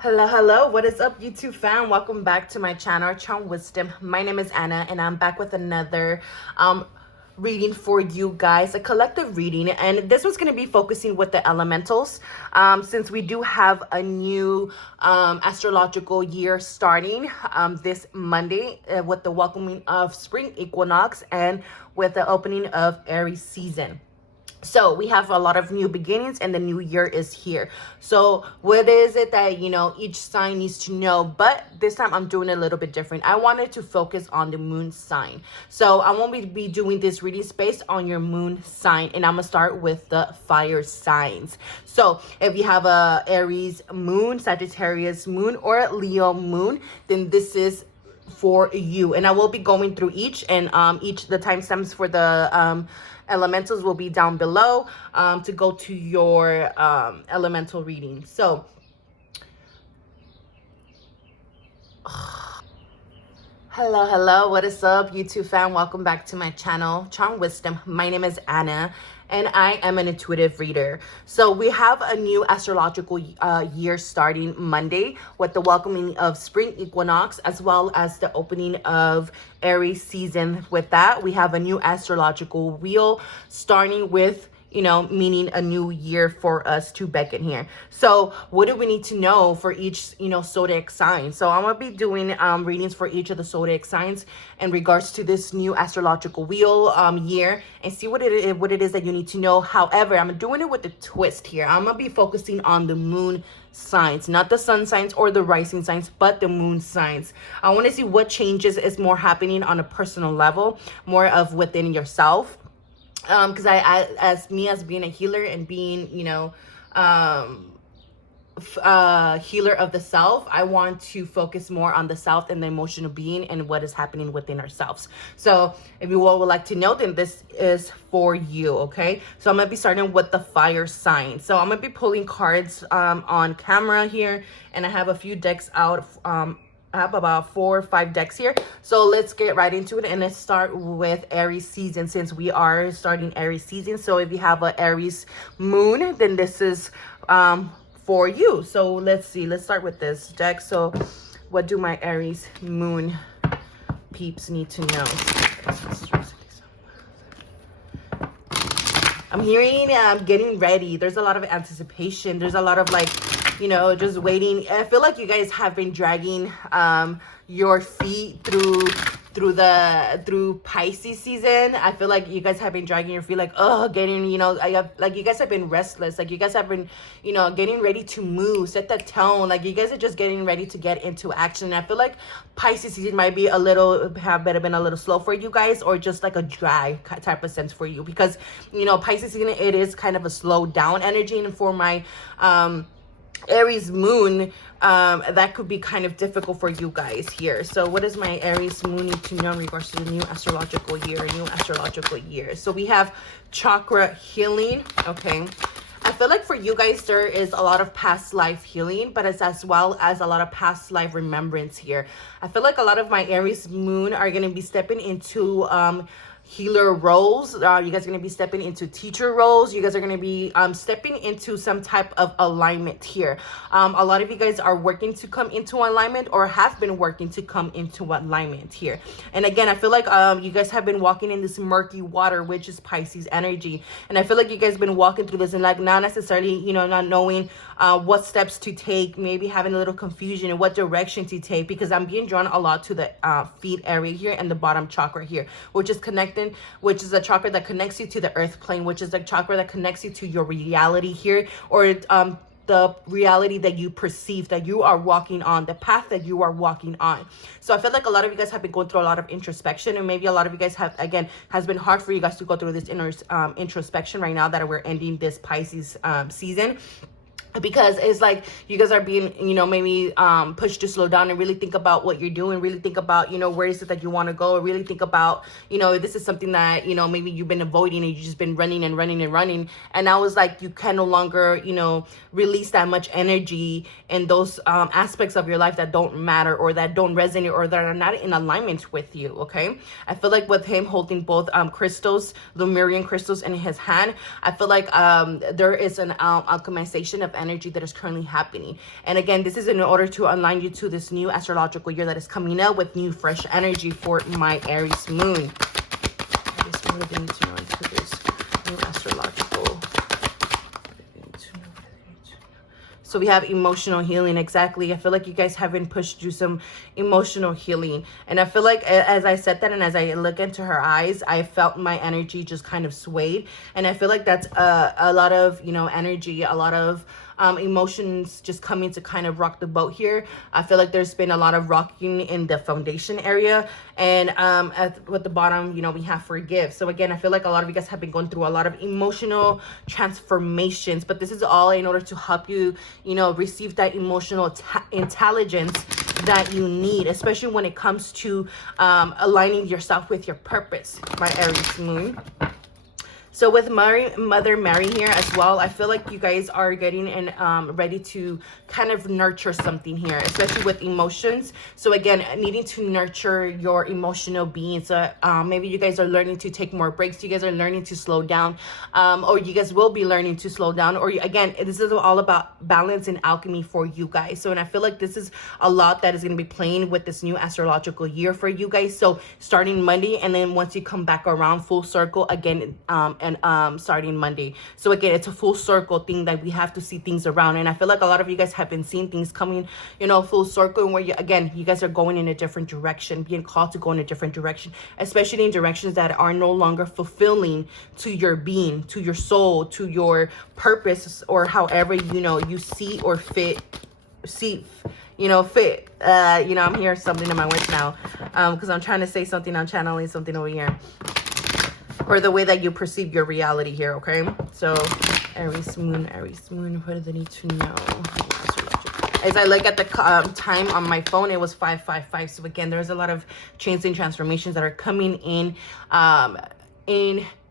Hello, what is up, YouTube fam? Welcome back to my channel, Charmed Wisdom. My name is Anna, and I'm back with another reading for you guys, a collective reading. And this one's going to be focusing with the elementals, since we do have a new astrological year starting this Monday with the welcoming of spring equinox and with the opening of Aries season. So we have a lot of new beginnings and the new year is here. So what is it that, each sign needs to know? But this time I'm doing a little bit different. I wanted to focus on the moon sign. So I won't be doing this reading based on your moon sign. And I'm going to start with the fire signs. So if you have a Aries moon, Sagittarius moon, or Leo moon, then this is for you. And I will be going through each, and the timestamps for the elementals will be down below to go to your elemental reading. So hello, what is up, YouTube fam? Welcome back to my channel, Charmed Wisdom. My name is Anna, and I am an intuitive reader. So we have a new astrological year starting Monday with the welcoming of spring equinox, as well as the opening of Aries season. With that, we have a new astrological wheel starting with, meaning a new year for us to beckon here. So what do we need to know for each, zodiac sign? So I'm going to be doing readings for each of the zodiac signs in regards to this new astrological wheel year, and see what it is that you need to know. However, I'm doing it with a twist here. I'm going to be focusing on the moon signs, not the sun signs or the rising signs, but the moon signs. I want to see what changes is more happening on a personal level, more of within yourself. Because as being a healer and being, healer of the self, I want to focus more on the self and the emotional being and what is happening within ourselves. So if you all would like to know, then this is for you, okay? So I'm going to be starting with the fire sign. So I'm going to be pulling cards on camera here, and I have a few decks out. I have about 4 or 5 decks here. So let's get right into it, and let's start with Aries season, since we are starting Aries season. So if you have an Aries moon, then this is for you. So let's see. Let's start with this deck. So what do my Aries moon peeps need to know? I'm hearing getting ready. There's a lot of anticipation. There's a lot of just waiting. I feel like you guys have been dragging your feet through Pisces season. I feel like you guys have been dragging your feet, you guys have been restless. Like you guys have been, getting ready to move, set the tone. Like you guys are just getting ready to get into action. And I feel like Pisces season might be have been a little slow for you guys, or just like a dry type of sense for you, because Pisces season, it is kind of a slow down energy. And for my Aries moon, that could be kind of difficult for you guys here. So what does my Aries moon need to know in regards to the new astrological year? So we have chakra healing. Okay, I feel like for you guys there is a lot of past life healing, but it's as well as a lot of past life remembrance here. I feel like a lot of my Aries moon are going to be stepping into healer roles. You guys are going to be stepping into teacher roles. You guys are going to be stepping into some type of alignment here. A lot of you guys are working to come into alignment, or have been working to come into alignment here. And again, I feel like you guys have been walking in this murky water, which is Pisces energy. And I feel like you guys have been walking through this and not necessarily, not knowing what steps to take, maybe having a little confusion in what direction to take, because I'm being drawn a lot to the feet area here and the bottom chakra here, which is a chakra that connects you to the earth plane, which is a chakra that connects you to your reality here, or the reality that you perceive that you are walking on, the path that you are walking on. So I feel like a lot of you guys have been going through a lot of introspection, and maybe a lot of you guys has been hard for you guys to go through this introspection right now that we're ending this Pisces season. Because it's like you guys are being, maybe pushed to slow down and really think about what you're doing, really think about, where is it that you want to go, or really think about, this is something that, maybe you've been avoiding and you've just been running. And now it's like you can no longer, release that much energy in those aspects of your life that don't matter, or that don't resonate, or that are not in alignment with you, okay? I feel like with him holding both Lemurian crystals in his hand, I feel like there is an alchemization of energy energy that is currently happening. And again, this is in order to align you to this new astrological year that is coming up with new fresh energy for my Aries Moon. I just want to need to know into this new astrological. So we have emotional healing. Exactly. I feel like you guys have been pushed through some emotional healing. And I feel like as I said that and as I look into her eyes, I felt my energy just kind of swayed. And I feel like that's a lot of, you know, energy, a lot of emotions just coming to kind of rock the boat here. I feel like there's been a lot of rocking in the foundation area. And at the bottom, you know, we have forgive. So again, I feel like a lot of you guys have been going through a lot of emotional transformations, but this is all in order to help you, you know, receive that emotional intelligence that you need, especially when it comes to aligning yourself with your purpose, my Aries Moon. So with Mother Mary here as well, I feel like you guys are getting and ready to kind of nurture something here, especially with emotions. So again, needing to nurture your emotional being. So maybe you guys are learning to take more breaks. You guys are learning to slow down, or you guys will be learning to slow down. Or again, this is all about balance and alchemy for you guys. So, and I feel like this is a lot that is going to be playing with this new astrological year for you guys. So starting Monday, and then once you come back around full circle again, starting Monday. So again, it's a full circle thing that we have to see things around. And I feel like a lot of you guys have been seeing things coming, you know, full circle, and where you, again, you guys are going in a different direction, being called to go in a different direction, especially in directions that are no longer fulfilling to your being, to your soul, to your purpose, or however, you know, you see or fit, you know, fit. You know, I'm hearing something in my words now, because I'm trying to say something, I'm channeling something over here. Or the way that you perceive your reality here, okay? So, Aries Moon, what do they need to know? As I look at the time on my phone, it was 5:55. So again, there's a lot of changes and transformations that are coming in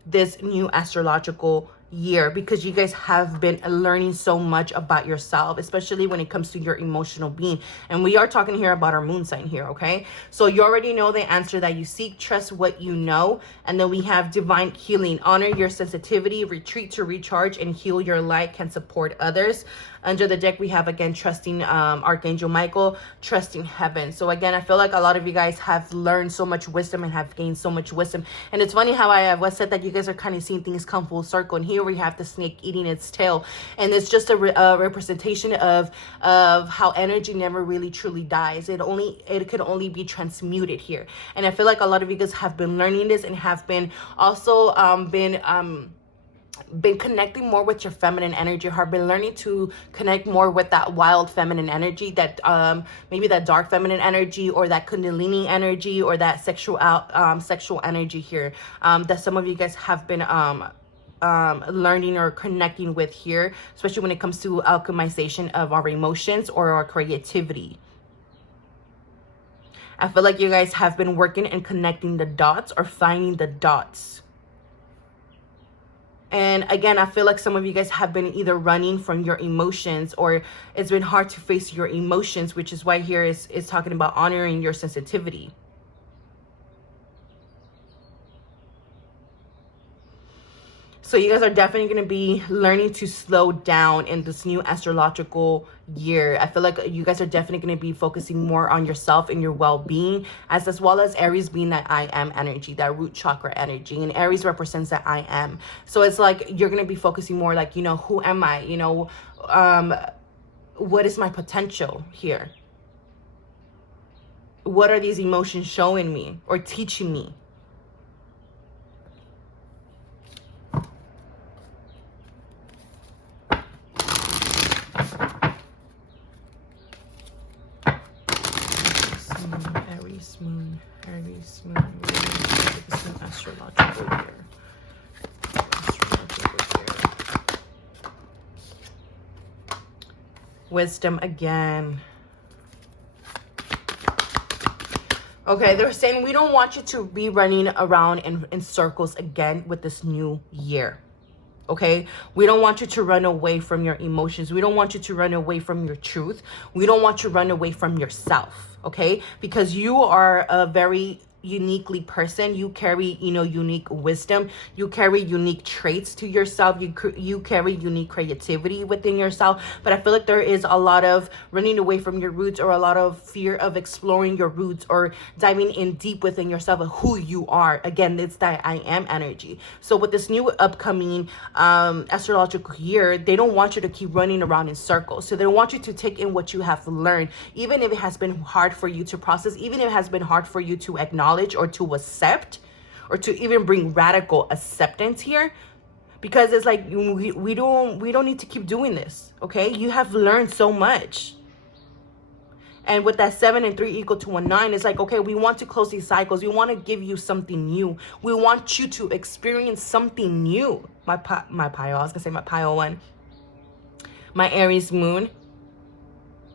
this new astrological year, because you guys have been learning so much about yourself, especially when it comes to your emotional being. And we are talking here about our moon sign here, okay? So you already know the answer that you seek, trust what you know. And then we have divine healing, honor your sensitivity, retreat to recharge and heal your light, can support others. Under the deck, we have, again, trusting Archangel Michael, trusting heaven. So again, I feel like a lot of you guys have learned so much wisdom and have gained so much wisdom. And it's funny how I was said that you guys are kind of seeing things come full circle. And here we have the snake eating its tail. And it's just a representation of how energy never really truly dies. It could only be transmuted here. And I feel like a lot of you guys have been learning this and have been also been connecting more with your feminine energy, have been learning to connect more with that wild feminine energy, that maybe that dark feminine energy, or that kundalini energy, or that sexual energy here, that some of you guys have been learning or connecting with here, especially when it comes to alchemization of our emotions or our creativity. I feel like you guys have been working and connecting the dots, or finding the dots. And again, I feel like some of you guys have been either running from your emotions, or it's been hard to face your emotions, which is why here is talking about honoring your sensitivity. So you guys are definitely going to be learning to slow down in this new astrological year. I feel like you guys are definitely going to be focusing more on yourself and your well-being, as well as Aries being that I am energy, that root chakra energy. And Aries represents that I am. So it's like you're going to be focusing more like, you know, who am I? You know, what is my potential here? What are these emotions showing me or teaching me? Aries Moon, this is an astrological year. Wisdom again. Okay, they're saying we don't want you to be running around in circles again with this new year. Okay, we don't want you to run away from your emotions. We don't want you to run away from your truth. We don't want you to run away from yourself. Okay, because you are a very uniquely person. You carry, you know, unique wisdom. You carry unique traits to yourself. You carry unique creativity within yourself. But I feel like there is a lot of running away from your roots, or a lot of fear of exploring your roots, or diving in deep within yourself of who you are. Again, it's that I am energy. So with this new upcoming astrological year, they don't want you to keep running around in circles. So they want you to take in what you have learned, even if it has been hard for you to process, even if it has been hard for you to acknowledge or to accept, or to even bring radical acceptance here, because it's like we don't need to keep doing this. Okay, you have learned so much. And with that 7 and 3 equal to 9, it's like, okay, we want to close these cycles. We want to give you something new. We want you to experience something new. My pile, I was gonna say my pile one, my Aries Moon.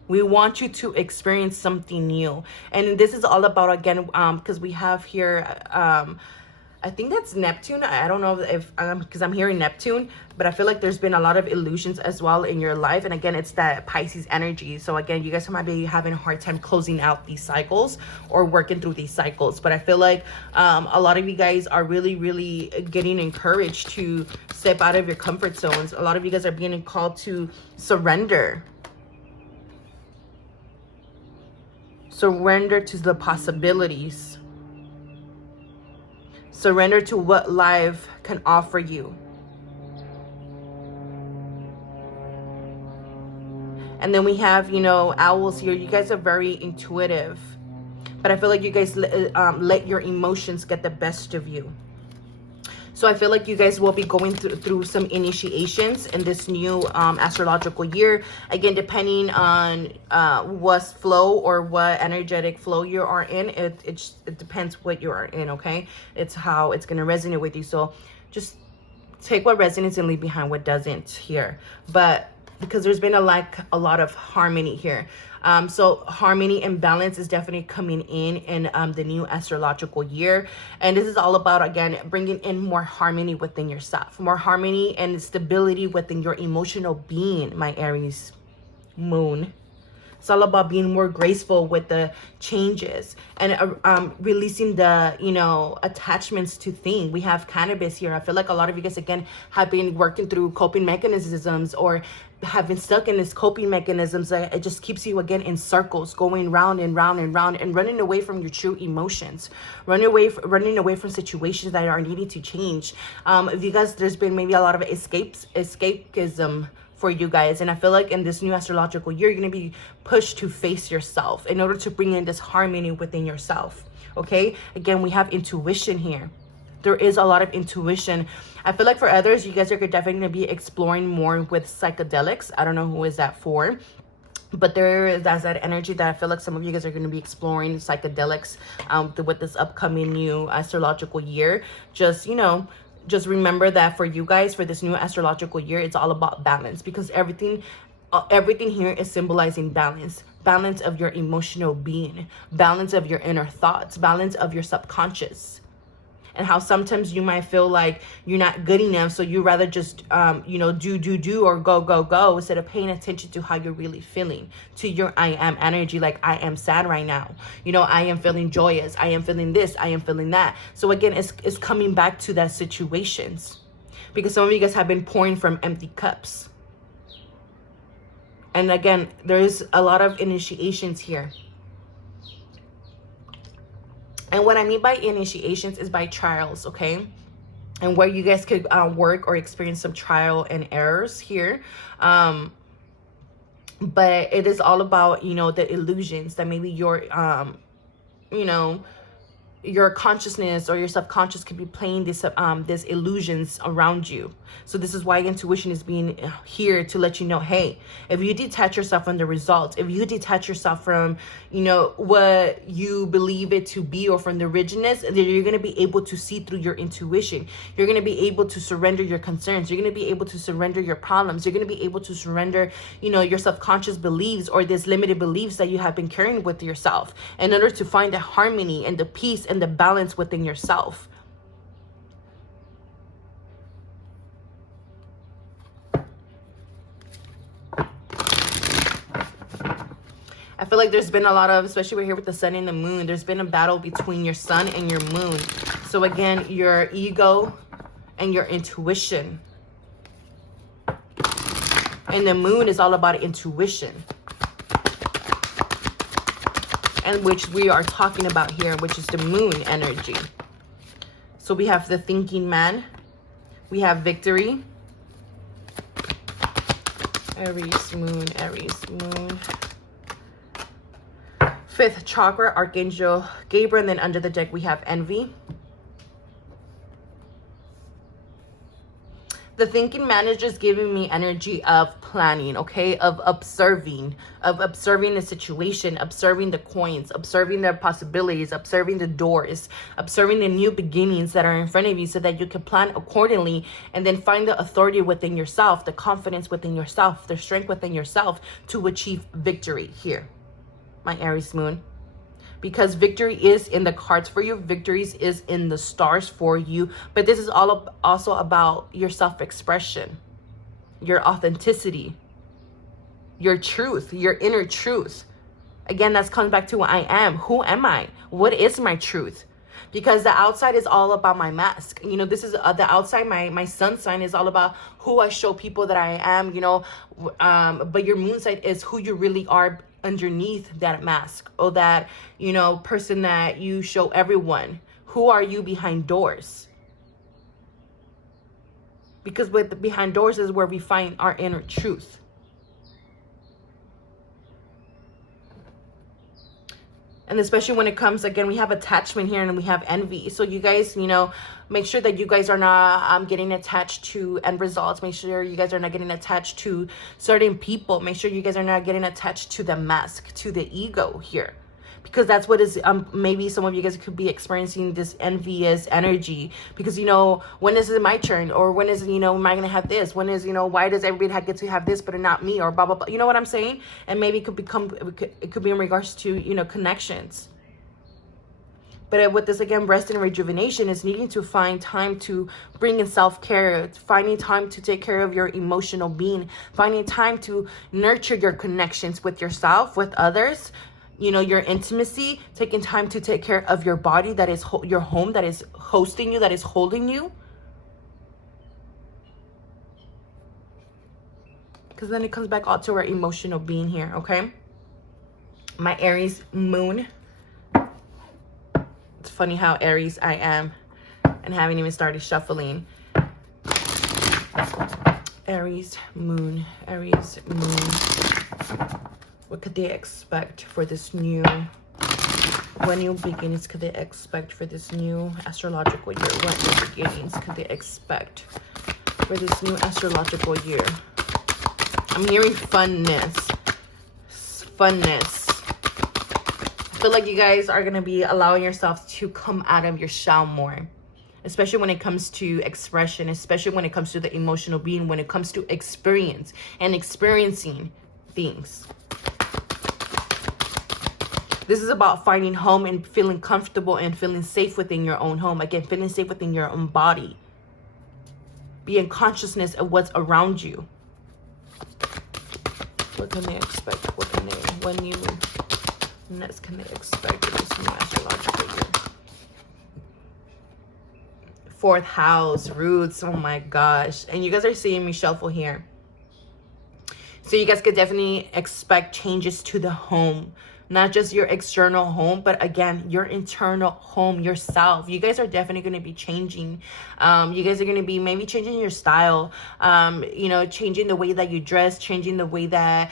We want you to experience something new. And this is all about, again, because we have here, I think that's Neptune. I don't know if, because I'm hearing Neptune, but I feel like there's been a lot of illusions as well in your life. And again, it's that Pisces energy. So again, you guys might be having a hard time closing out these cycles or working through these cycles. But I feel like a lot of you guys are really, really getting encouraged to step out of your comfort zones. A lot of you guys are being called to surrender. Surrender to the possibilities. Surrender to what life can offer you. And then we have, you know, owls here. You guys are very intuitive. But I feel like you guys let your emotions get the best of you. So I feel like you guys will be going through some initiations in this new astrological year. Again, depending on what flow or what energetic flow you are in, it depends what you are in, okay? It's how it's going to resonate with you. So just take what resonates and leave behind what doesn't here. But because there's been a lot of harmony here. So harmony and balance is definitely coming in the new astrological year. And this is all about, again, bringing in more harmony within yourself, more harmony and stability within your emotional being, my Aries Moon. It's all about being more graceful with the changes and releasing the, you know, attachments to things. We have cannabis here. I feel like a lot of you guys, again, have been working through coping mechanisms, or have been stuck in this coping mechanisms that it just keeps you, again, in circles, going round and round and round, and running away from your true emotions, running away from situations that are needing to change. If you guys, there's been maybe a lot of escapism for you guys. And I feel like in this new astrological year, you're going to be pushed to face yourself in order to bring in this harmony within yourself. Okay. Again, we have intuition here. There is a lot of intuition. I feel like for others, you guys are definitely going to be exploring more with psychedelics. I don't know who is that for, but that's that energy that I feel like some of you guys are going to be exploring psychedelics with this upcoming new astrological year. Just, you know, just remember that for you guys, for this new astrological year, it's all about balance, because everything here is symbolizing balance. Balance of your emotional being, balance of your inner thoughts, balance of your subconscious. And how sometimes you might feel like you're not good enough, so you rather just, you know, do or go instead of paying attention to how you're really feeling, to your I am energy. Like, I am sad right now. You know, I am feeling joyous. I am feeling this. I am feeling that. So again, it's coming back to that situations, because some of you guys have been pouring from empty cups. And again, there's a lot of initiations here. And what I mean by initiations is by trials, okay? And where you guys could work or experience some trial and errors here. But it is all about, you know, the illusions that maybe your, you know, your consciousness or your subconscious could be playing this illusions around you. So this is why intuition is being here to let you know, hey, if you detach yourself from the results, if you detach yourself from, you know, what you believe it to be, or from the rigidness, then you're going to be able to see through your intuition. You're going to be able to surrender your concerns. You're going to be able to surrender your problems. You're going to be able to surrender, you know, your subconscious beliefs or this limited beliefs that you have been carrying with yourself, in order to find the harmony and the peace and the balance within yourself. I feel like there's been a lot of, especially we're here with the sun and the moon, there's been a battle between your sun and your moon. So again, your ego and your intuition. And the moon is all about intuition. And which we are talking about here, which is the moon energy. So we have the thinking man. We have victory. Aries Moon, Aries Moon. Fifth chakra, Archangel Gabriel. And then under the deck, we have envy. The thinking man is just giving me energy of planning, okay? Of observing the situation, observing the coins, observing the possibilities, observing the doors, observing the new beginnings that are in front of you so that you can plan accordingly and then find the authority within yourself, the confidence within yourself, the strength within yourself to achieve victory here, my Aries Moon. Because victory is in the cards for you. Victories is in the stars for you. But this is also about your self-expression, your authenticity, your truth, your inner truth. Again, that comes back to what I am. Who am I? What is my truth? Because the outside is all about my mask. You know, this is the outside, my sun sign is all about who I show people that I am, you know. But your moon side is who you really are underneath that mask, or that, you know, person that you show everyone. Who are you behind doors? Because behind doors is where we find our inner truth. And especially when it comes, again, we have attachment here and we have envy. So you guys, you know, make sure that you guys are not getting attached to end results. Make sure you guys are not getting attached to certain people. Make sure you guys are not getting attached to the mask, to the ego here. Because that's what is, maybe some of you guys could be experiencing this envious energy. Because, you know, when is it my turn? Or when is, you know, am I going to have this? When is, you know, why does everybody get to have this but not me? Or blah, blah, blah. You know what I'm saying? And maybe it could be in regards to, you know, connections. But with this, again, rest and rejuvenation is needing to find time to bring in self-care, finding time to take care of your emotional being, finding time to nurture your connections with yourself, with others, you know, your intimacy, taking time to take care of your body, that is your home, that is hosting you, that is holding you. Because then it comes back all to our emotional being here, okay? My Aries Moon. It's funny how Aries I am and haven't even started shuffling. Aries Moon, Aries Moon. What could they expect for this new, what new beginnings could they expect for this new astrological year? What new beginnings could they expect for this new astrological year? I'm hearing funness. Funness. I feel like you guys are going to be allowing yourself to come out of your shell more. Especially when it comes to expression. Especially when it comes to the emotional being. When it comes to experience and experiencing things. This is about finding home and feeling comfortable and feeling safe within your own home. Again, feeling safe within your own body. Being consciousness of what's around you. What can they expect? What new next can they expect in this new astrological year? Fourth house, roots, oh my gosh. And you guys are seeing me shuffle here. So you guys could definitely expect changes to the home. Not just your external home, but again, your internal home, yourself. You guys are definitely going to be changing. You guys are going to be maybe changing your style, you know, changing the way that you dress, changing the way that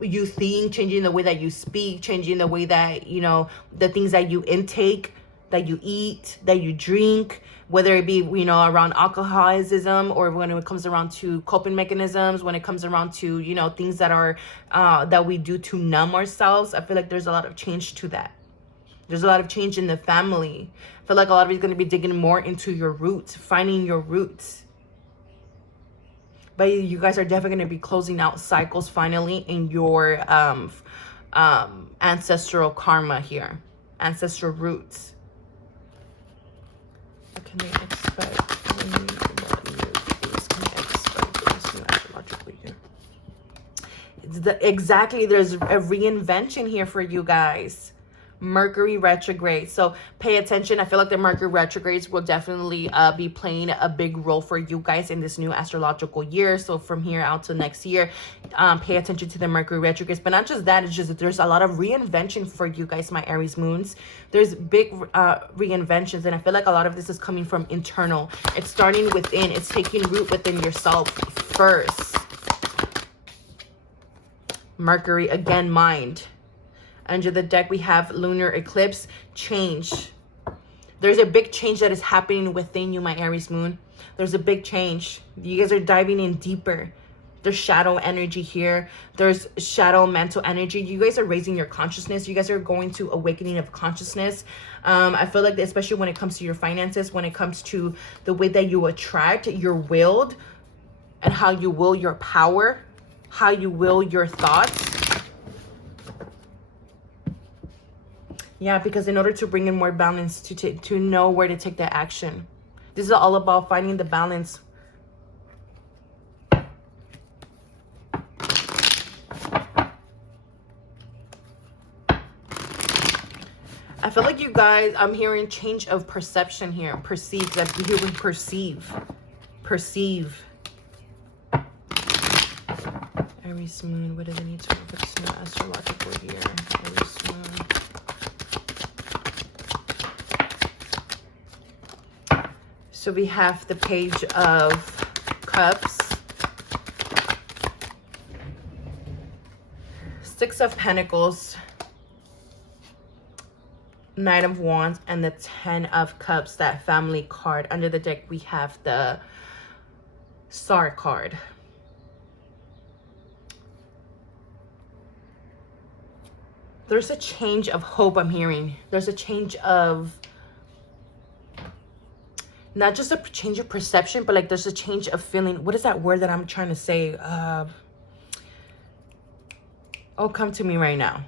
you think, changing the way that you speak, changing the way that, you know, the things that you intake, that you eat, that you drink, whether it be, you know, around alcoholism or when it comes around to coping mechanisms, when it comes around to, you know, things that are, that we do to numb ourselves. I feel like there's a lot of change to that. There's a lot of change in the family. I feel like a lot of it's going to be digging more into your roots, finding your roots. But you guys are definitely going to be closing out cycles finally in your ancestral karma here, ancestral roots. What can they expect? What new things can they expect for this new astrological year? Exactly, there's a reinvention here for you guys. Mercury retrograde. So pay attention. I feel like the Mercury retrogrades will definitely be playing a big role for you guys in this new astrological year. So from here out to next year, pay attention to the Mercury retrogrades. But not just that, it's just that there's a lot of reinvention for you guys, my Aries moons. There's big reinventions, and I feel like a lot of this is coming from internal. It's starting within. It's taking root within yourself first. Mercury, again, mind. Under the deck, we have lunar eclipse, change. There's a big change that is happening within you, my Aries moon. There's a big change. You guys are diving in deeper. There's shadow energy here. There's shadow mental energy. You guys are raising your consciousness. You guys are going to awakening of consciousness. I feel like, especially when it comes to your finances, when it comes to the way that you attract, your willed, and how you will your power, how you will your thoughts. Yeah, because in order to bring in more balance, to know where to take that action. This is all about finding the balance. I feel like you guys, I'm hearing change of perception here. Perceive, that you hear perceive. Perceive. Aries moon, what does it need to for this new astrological year? Aries moon. So we have the Page of Cups, Six of Pentacles, Knight of Wands, and the Ten of Cups, that family card. Under the deck, we have the Star card. There's a change of hope I'm hearing. There's a change of, not just a change of perception, but like there's a change of feeling. What is that word that I'm trying to say? Oh, come to me right now.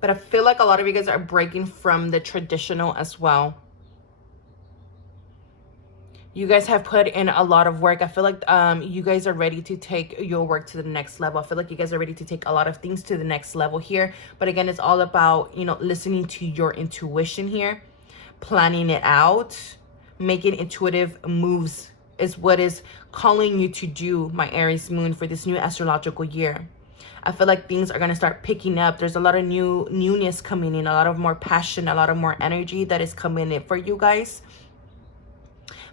But I feel like a lot of you guys are breaking from the traditional as well. You guys have put in a lot of work. I feel like you guys are ready to take your work to the next level. I feel like you guys are ready to take a lot of things to the next level here. But again, it's all about, you know, listening to your intuition here. Planning it out, making intuitive moves is what is calling you to do, my Aries moon, for this new astrological year. I feel like things are going to start picking up. There's a lot of newness coming in, a lot of more passion, a lot of more energy that is coming in for you guys.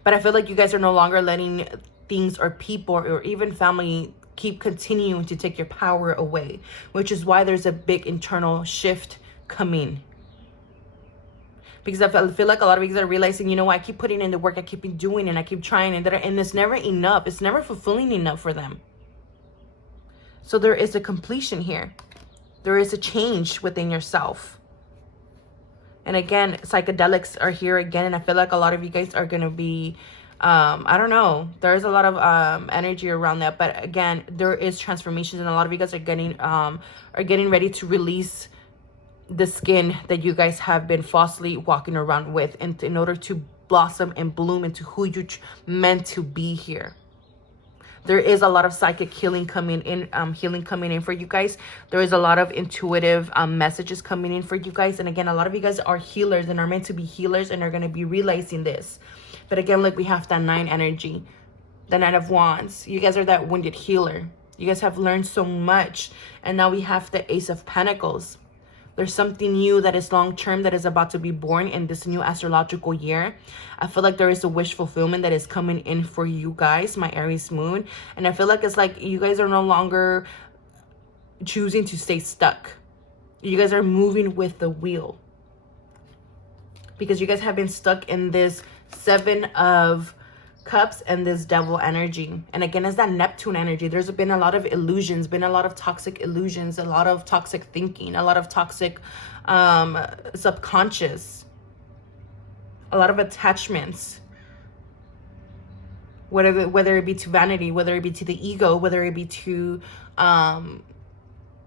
But I feel like you guys are no longer letting things or people or even family keep continuing to take your power away, which is why there's a big internal shift coming. Because I feel like a lot of you guys are realizing, you know what, I keep putting in the work, I keep doing and I keep trying, and it's never enough. It's never fulfilling enough for them. So there is a completion here. There is a change within yourself. And again, psychedelics are here again. And I feel like a lot of you guys are going to be, I don't know. There is a lot of energy around that. But again, there is transformations. And a lot of you guys are getting ready to release the skin that you guys have been falsely walking around with, and in order to blossom and bloom into who you meant to be here. There is a lot of psychic healing coming in for you guys. There is a lot of intuitive messages coming in for you guys. And again, a lot of you guys are healers and are meant to be healers and are going to be realizing this. But again, like we have that 9 energy, the Knight of Wands. You guys are that wounded healer. You guys have learned so much. And now we have the Ace of Pentacles. There's something new that is long-term that is about to be born in this new astrological year. I feel like there is a wish fulfillment that is coming in for you guys, my Aries moon. And I feel like it's like you guys are no longer choosing to stay stuck. You guys are moving with the wheel. Because you guys have been stuck in this 7 of Cups and this Devil energy. And again, it's that Neptune energy. There's been a lot of illusions, been a lot of toxic illusions, a lot of toxic thinking, a lot of toxic subconscious, a lot of attachments, whether it be to vanity, whether it be to the ego, whether it be to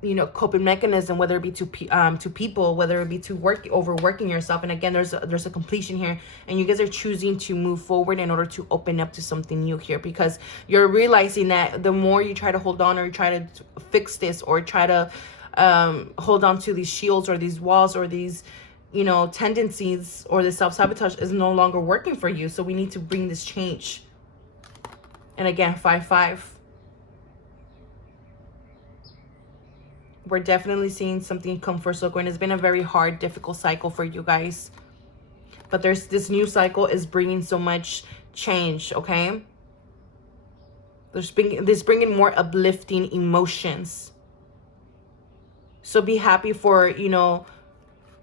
you know, coping mechanism, whether it be to people, whether it be to overworking yourself. And again, there's a completion here, and you guys are choosing to move forward in order to open up to something new here, because you're realizing that the more you try to hold on, or you try to fix this, or try to hold on to these shields or these walls or these, you know, tendencies, or the self-sabotage is no longer working for you. So we need to bring this change. And again, 5-5. We're definitely seeing something come full circle, and it's been a very hard, difficult cycle for you guys. But there's this new cycle is bringing so much change, okay? This bringing more uplifting emotions. So be happy for, you know,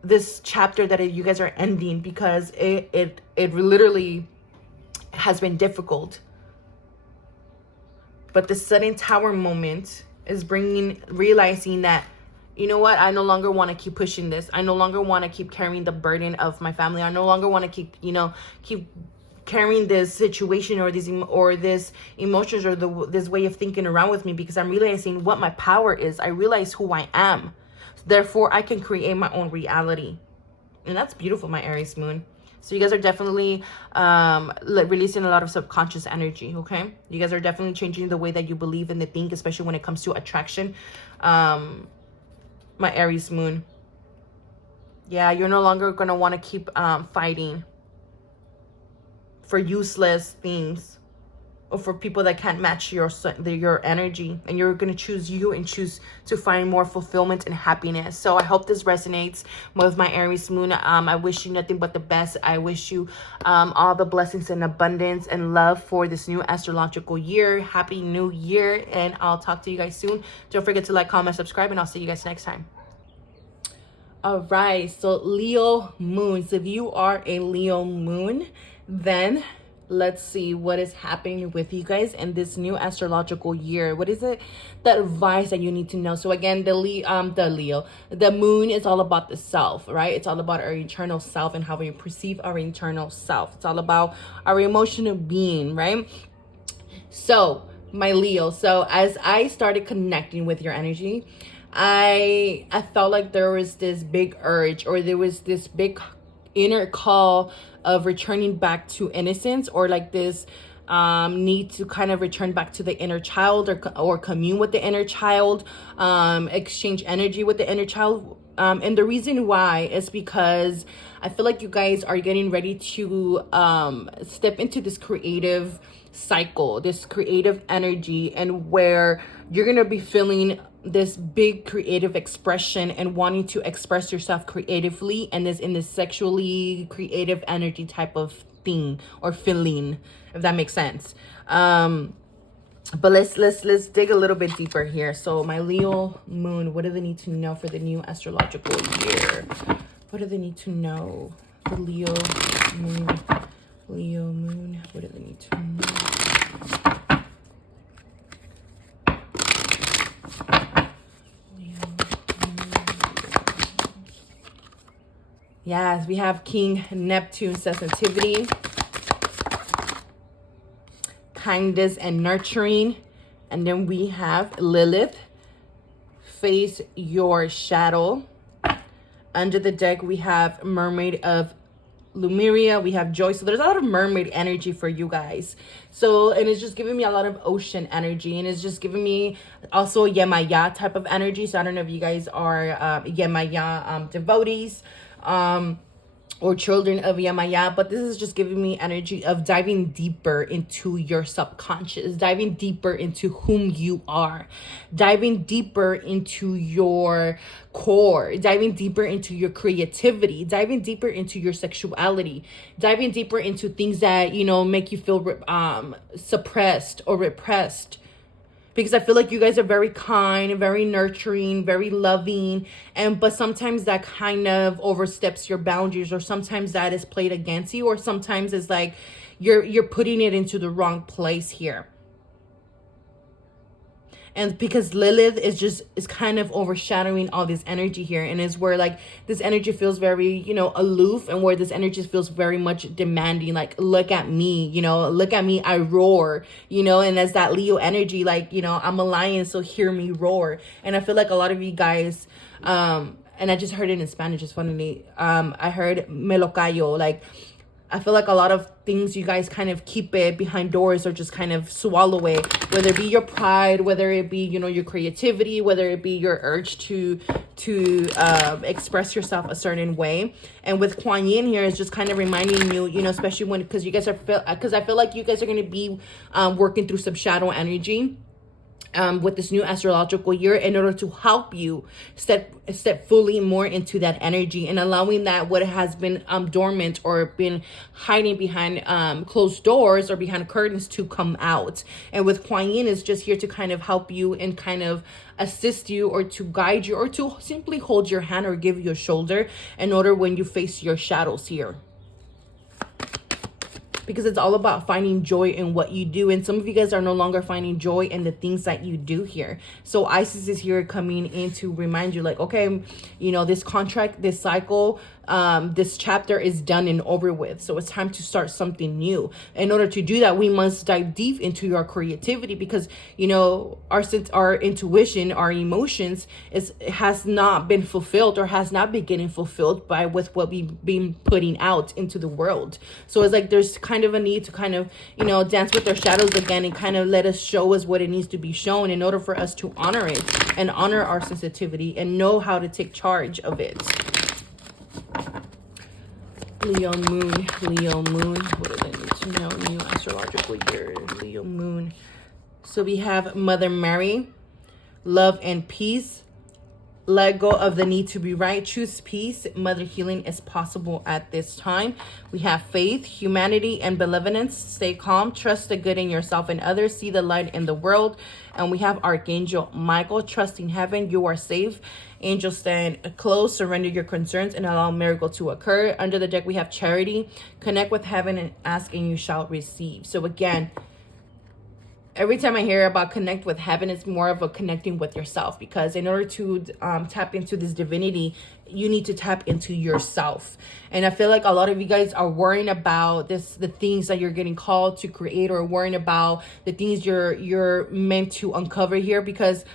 this chapter that you guys are ending, because it literally has been difficult. But the sudden tower moment is realizing that, you know what, I no longer want to keep pushing this. I no longer want to keep carrying the burden of my family. I no longer want to keep carrying this situation or this emotions or this way of thinking around with me, because I'm realizing what my power is. I realize who I am. Therefore, I can create my own reality. And that's beautiful, my Aries Moon. So you guys are definitely releasing a lot of subconscious energy, okay? You guys are definitely changing the way that you believe and think, especially when it comes to attraction. My Aries Moon. Yeah, you're no longer going to want to keep fighting for useless things, or for people that can't match your energy, and you're going to choose you and choose to find more fulfillment and happiness. So I hope this resonates with my Aries Moon. I wish you nothing but the best. I wish you all the blessings and abundance and love for this new astrological year. Happy New Year, and I'll talk to you guys soon. Don't forget to like, comment, subscribe, and I'll see you guys next time. All right, so Leo Moon. So if you are a Leo Moon, then let's see what is happening with you guys in this new astrological year. What is it, the advice that you need to know? So again, the moon is all about the self, right? It's all about our internal self and how we perceive our internal self. It's all about our emotional being, right? So my Leo, so as I started connecting with your energy, I felt like there was this big urge, or there was this big inner call of returning back to innocence, or like this need to kind of return back to the inner child, or commune with the inner child, exchange energy with the inner child. And the reason why is because I feel like you guys are getting ready to step into this creative cycle, this creative energy, and where you're going to be feeling this big creative expression and wanting to express yourself creatively, and this in this sexually creative energy type of thing or feeling, if that makes sense. But let's dig a little bit deeper here. So my Leo Moon, what do they need to know for the new astrological year? What do they need to know? The Leo Moon. Leo Moon, what do they need to know? Yes, we have King Neptune sensitivity, kindness and nurturing. And then we have Lilith, face your shadow. Under the deck, we have Mermaid of Lumeria, we have Joy. So there's a lot of mermaid energy for you guys. So, and it's just giving me a lot of ocean energy, and it's just giving me also Yemaya type of energy. So I don't know if you guys are Yemaya devotees or children of Yemaya, but this is just giving me energy of diving deeper into your subconscious, diving deeper into whom you are, diving deeper into your core, diving deeper into your creativity, diving deeper into your sexuality, diving deeper into things that, you know, make you feel suppressed or repressed. Because I feel like you guys are very kind, very nurturing, very loving. But sometimes that kind of oversteps your boundaries, or sometimes that is played against you, or sometimes it's like you're putting it into the wrong place here. And because Lilith is kind of overshadowing all this energy here, and is where like this energy feels very, you know, aloof, and where this energy feels very much demanding, like, look at me, you know, look at me, I roar, you know. And as that Leo energy, like, you know, I'm a lion, so hear me roar. And I feel like a lot of you guys, and I just heard it in Spanish, it's funny, I heard me lo callo, like, I feel like a lot of things you guys kind of keep it behind doors, or just kind of swallow it, whether it be your pride, whether it be, you know, your creativity, whether it be your urge to express yourself a certain way. And with Kuan Yin here is just kind of reminding you, you know, especially when, because you guys are, because I feel like you guys are going to be working through some shadow energy with this new astrological year, in order to help you step fully more into that energy, and allowing that what has been dormant or been hiding behind closed doors or behind curtains to come out. And with Kuan Yin is just here to kind of help you and kind of assist you, or to guide you, or to simply hold your hand or give you a shoulder in order when you face your shadows here. Because it's all about finding joy in what you do. And some of you guys are no longer finding joy in the things that you do here. So Isis is here coming in to remind you, like, okay, you know, this contract, this cycle, this chapter is done and over with. So it's time to start something new. In order to do that, we must dive deep into your creativity, because, you know, our intuition, our emotions has not been fulfilled, or has not been getting fulfilled by with what we've been putting out into the world. So it's like there's kind of a need to kind of, you know, dance with our shadows again, and kind of show us what it needs to be shown, in order for us to honor it and honor our sensitivity and know how to take charge of it. Leo Moon, what do they need to know? New astrological year, Leo Moon. So we have Mother Mary, love and peace. Let go of the need to be right. Choose peace. Mother healing is possible at this time. We have faith, humanity, and benevolence. Stay calm. Trust the good in yourself and others. See the light in the world. And we have Archangel Michael. Trust in heaven. You are safe. Angels stand close. Surrender your concerns and allow a miracle to occur. Under the deck, we have Charity. Connect with heaven and ask and you shall receive. So again, every time I hear about connect with heaven, it's more of a connecting with yourself, because in order to tap into this divinity, you need to tap into yourself. And I feel like a lot of you guys are worrying about the things that you're getting called to create, or worrying about the things you're meant to uncover here, because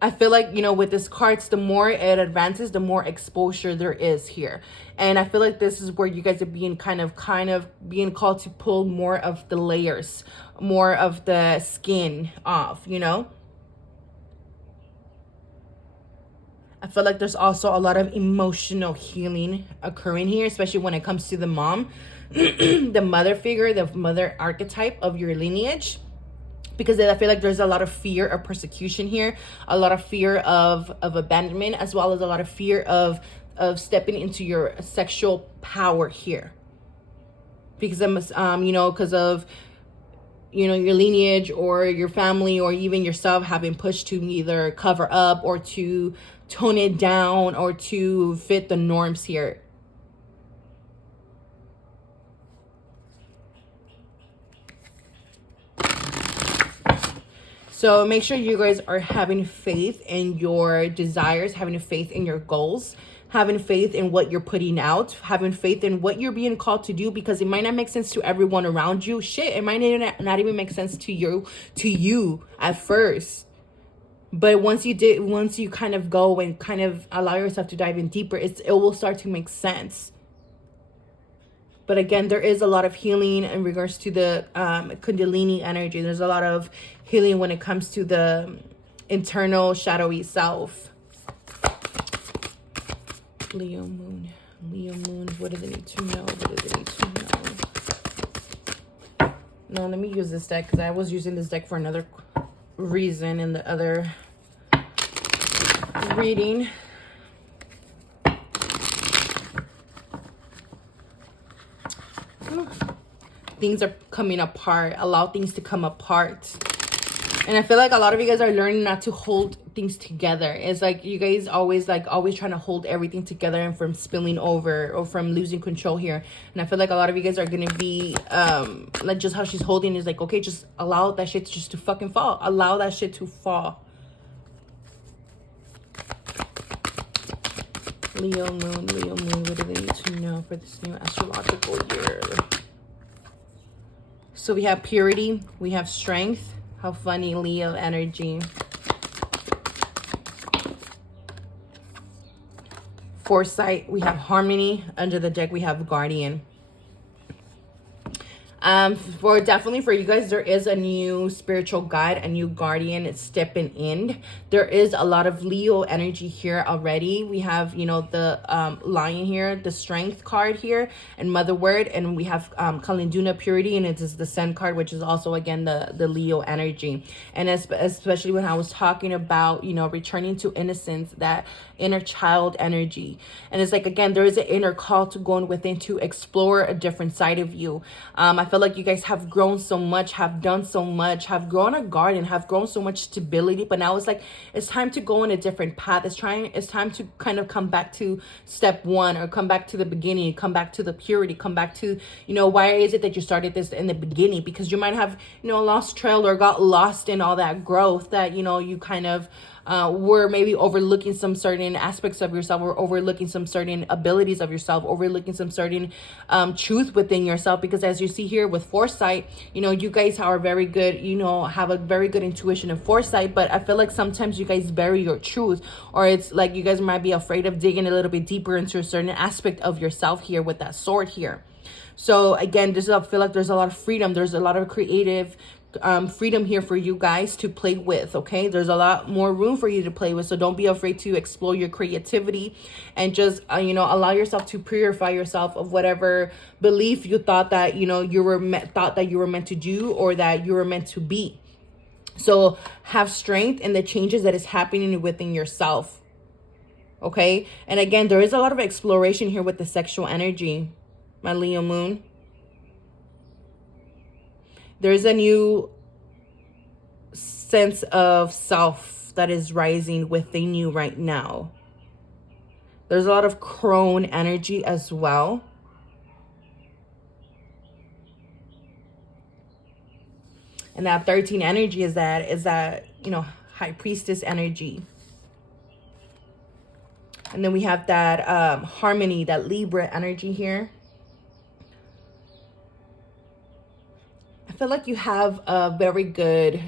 I feel like, you know, with this cards, the more it advances, the more exposure there is here. And I feel like this is where you guys are being kind of being called to pull more of the layers, more of the skin off, you know? I feel like there's also a lot of emotional healing occurring here, especially when it comes to the mom, the mother figure, the mother archetype of your lineage. Because I feel like there's a lot of fear of persecution here, a lot of fear of abandonment, as well as a lot of fear of stepping into your sexual power here. Because you know, because of, you know, your lineage or your family or even yourself have been pushed to either cover up or to tone it down or to fit the norms here. So make sure you guys are having faith in your desires, having faith in your goals, having faith in what you're putting out, having faith in what you're being called to do, because it might not make sense to everyone around you. Shit, it might not even make sense to you at first. But once you kind of go and kind of allow yourself to dive in deeper, it will start to make sense. But again, there is a lot of healing in regards to the Kundalini energy. There's a lot of healing when it comes to the internal shadowy self. Leo Moon, what do they need to know? No, let me use this deck, because I was using this deck for another reason in the other reading. Things are coming apart. Allow things to come apart. And I feel like a lot of you guys are learning not to hold things together. It's like you guys always trying to hold everything together and from spilling over or from losing control here. And I feel like a lot of you guys are going to be like just how she's holding is like, okay, just allow that shit just to fucking fall. Allow that shit to fall. Leo Moon, what do they need to know for this new astrological year? So we have purity, we have strength. How funny, Leo energy. Foresight, we have harmony. Under the deck, we have guardian. Definitely for you guys, there is a new spiritual guide, a new guardian. It's stepping in. There is a lot of Leo energy here already. We have, you know, the lion here, the strength card here, and mother word, and we have Kalinduna purity, and it is the sun card, which is also again the Leo energy. And especially when I was talking about, you know, returning to innocence, that inner child energy. And it's like, again, there is an inner call to go within to explore a different side of you. I feel like you guys have grown so much, have done so much, have grown a garden, have grown so much stability, but now it's like it's time to go on a different path. It's time to kind of come back to step one, or come back to the beginning, come back to the purity, come back to, you know, why is it that you started this in the beginning? Because you might have, you know, lost trail or got lost in all that growth that, you know, you kind of were maybe overlooking some certain aspects of yourself, or overlooking some certain abilities of yourself, overlooking some certain truth within yourself. Because as you see here with foresight, you know, you guys are very good, you know, have a very good intuition and foresight, but I feel like sometimes you guys bury your truth, or it's like you guys might be afraid of digging a little bit deeper into a certain aspect of yourself here with that sword here. So again, I feel like there's a lot of freedom. There's a lot of creative freedom here for you guys to play with. Okay, there's a lot more room for you to play with, so don't be afraid to explore your creativity, and just you know, allow yourself to purify yourself of whatever belief you thought that, you know, you were meant to do, or that you were meant to be. So have strength in the changes that is happening within yourself. Okay, and again, there is a lot of exploration here with the sexual energy, my Leo moon. There's a new sense of self that is rising within you right now. There's a lot of crone energy as well. And that 13 energy is that, you know, high priestess energy. And then we have that harmony, that Libra energy here. I feel like you have a very good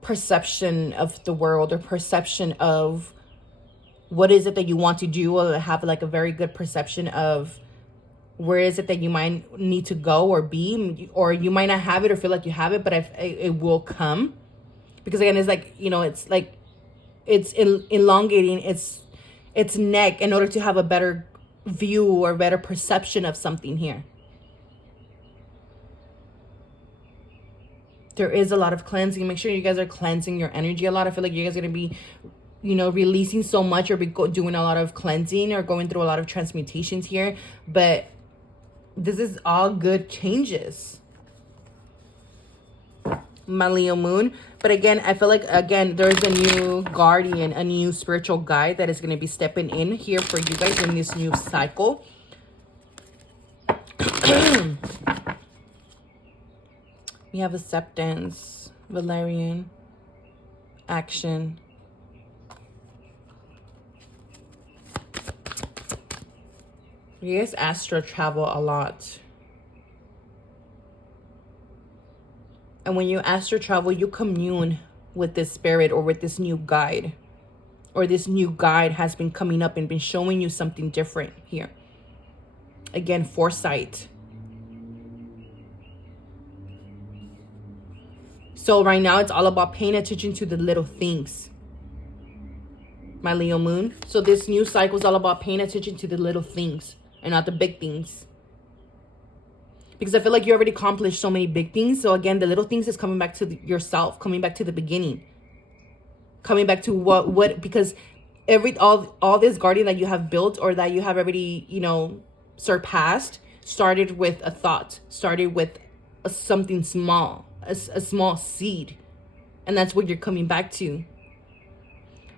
perception of the world, or perception of what is it that you want to do, or have like a very good perception of where is it that you might need to go or be, or you might not have it or feel like you have it, but it will come. Because again, it's like, you know, it's like it's elongating its neck in order to have a better view or better perception of something here. There is a lot of cleansing. Make sure you guys are cleansing your energy a lot. I feel like you guys are going to be, you know, releasing so much, or doing a lot of cleansing, or going through a lot of transmutations here. But this is all good changes, my Leo moon. But again, I feel like, again, there's a new guardian, a new spiritual guide that is going to be stepping in here for you guys in this new cycle. We have acceptance, Valerian, action. You guys astral travel a lot. And when you astral travel, you commune with this spirit, or with this new guide. Or this new guide has been coming up and been showing you something different here. Again, foresight. So right now, it's all about paying attention to the little things, my Leo moon. So this new cycle is all about paying attention to the little things and not the big things. Because I feel like you already accomplished so many big things. So again, the little things is coming back to yourself, coming back to the beginning. Coming back to what because all this guardian that you have built, or that you have already, you know, surpassed, started with a thought, started with something small. A small seed, And that's what you're coming back to.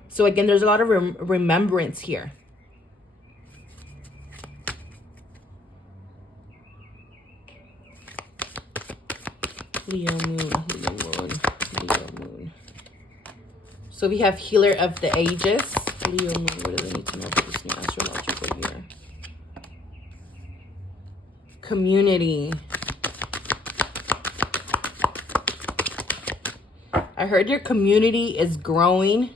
So again, there's a lot of remembrance here. Leo Moon, Leo Moon, Leo Moon. So we have Healer of the Ages. Leo Moon, what do they need to know about this new astrological year? Community. I heard your community is growing.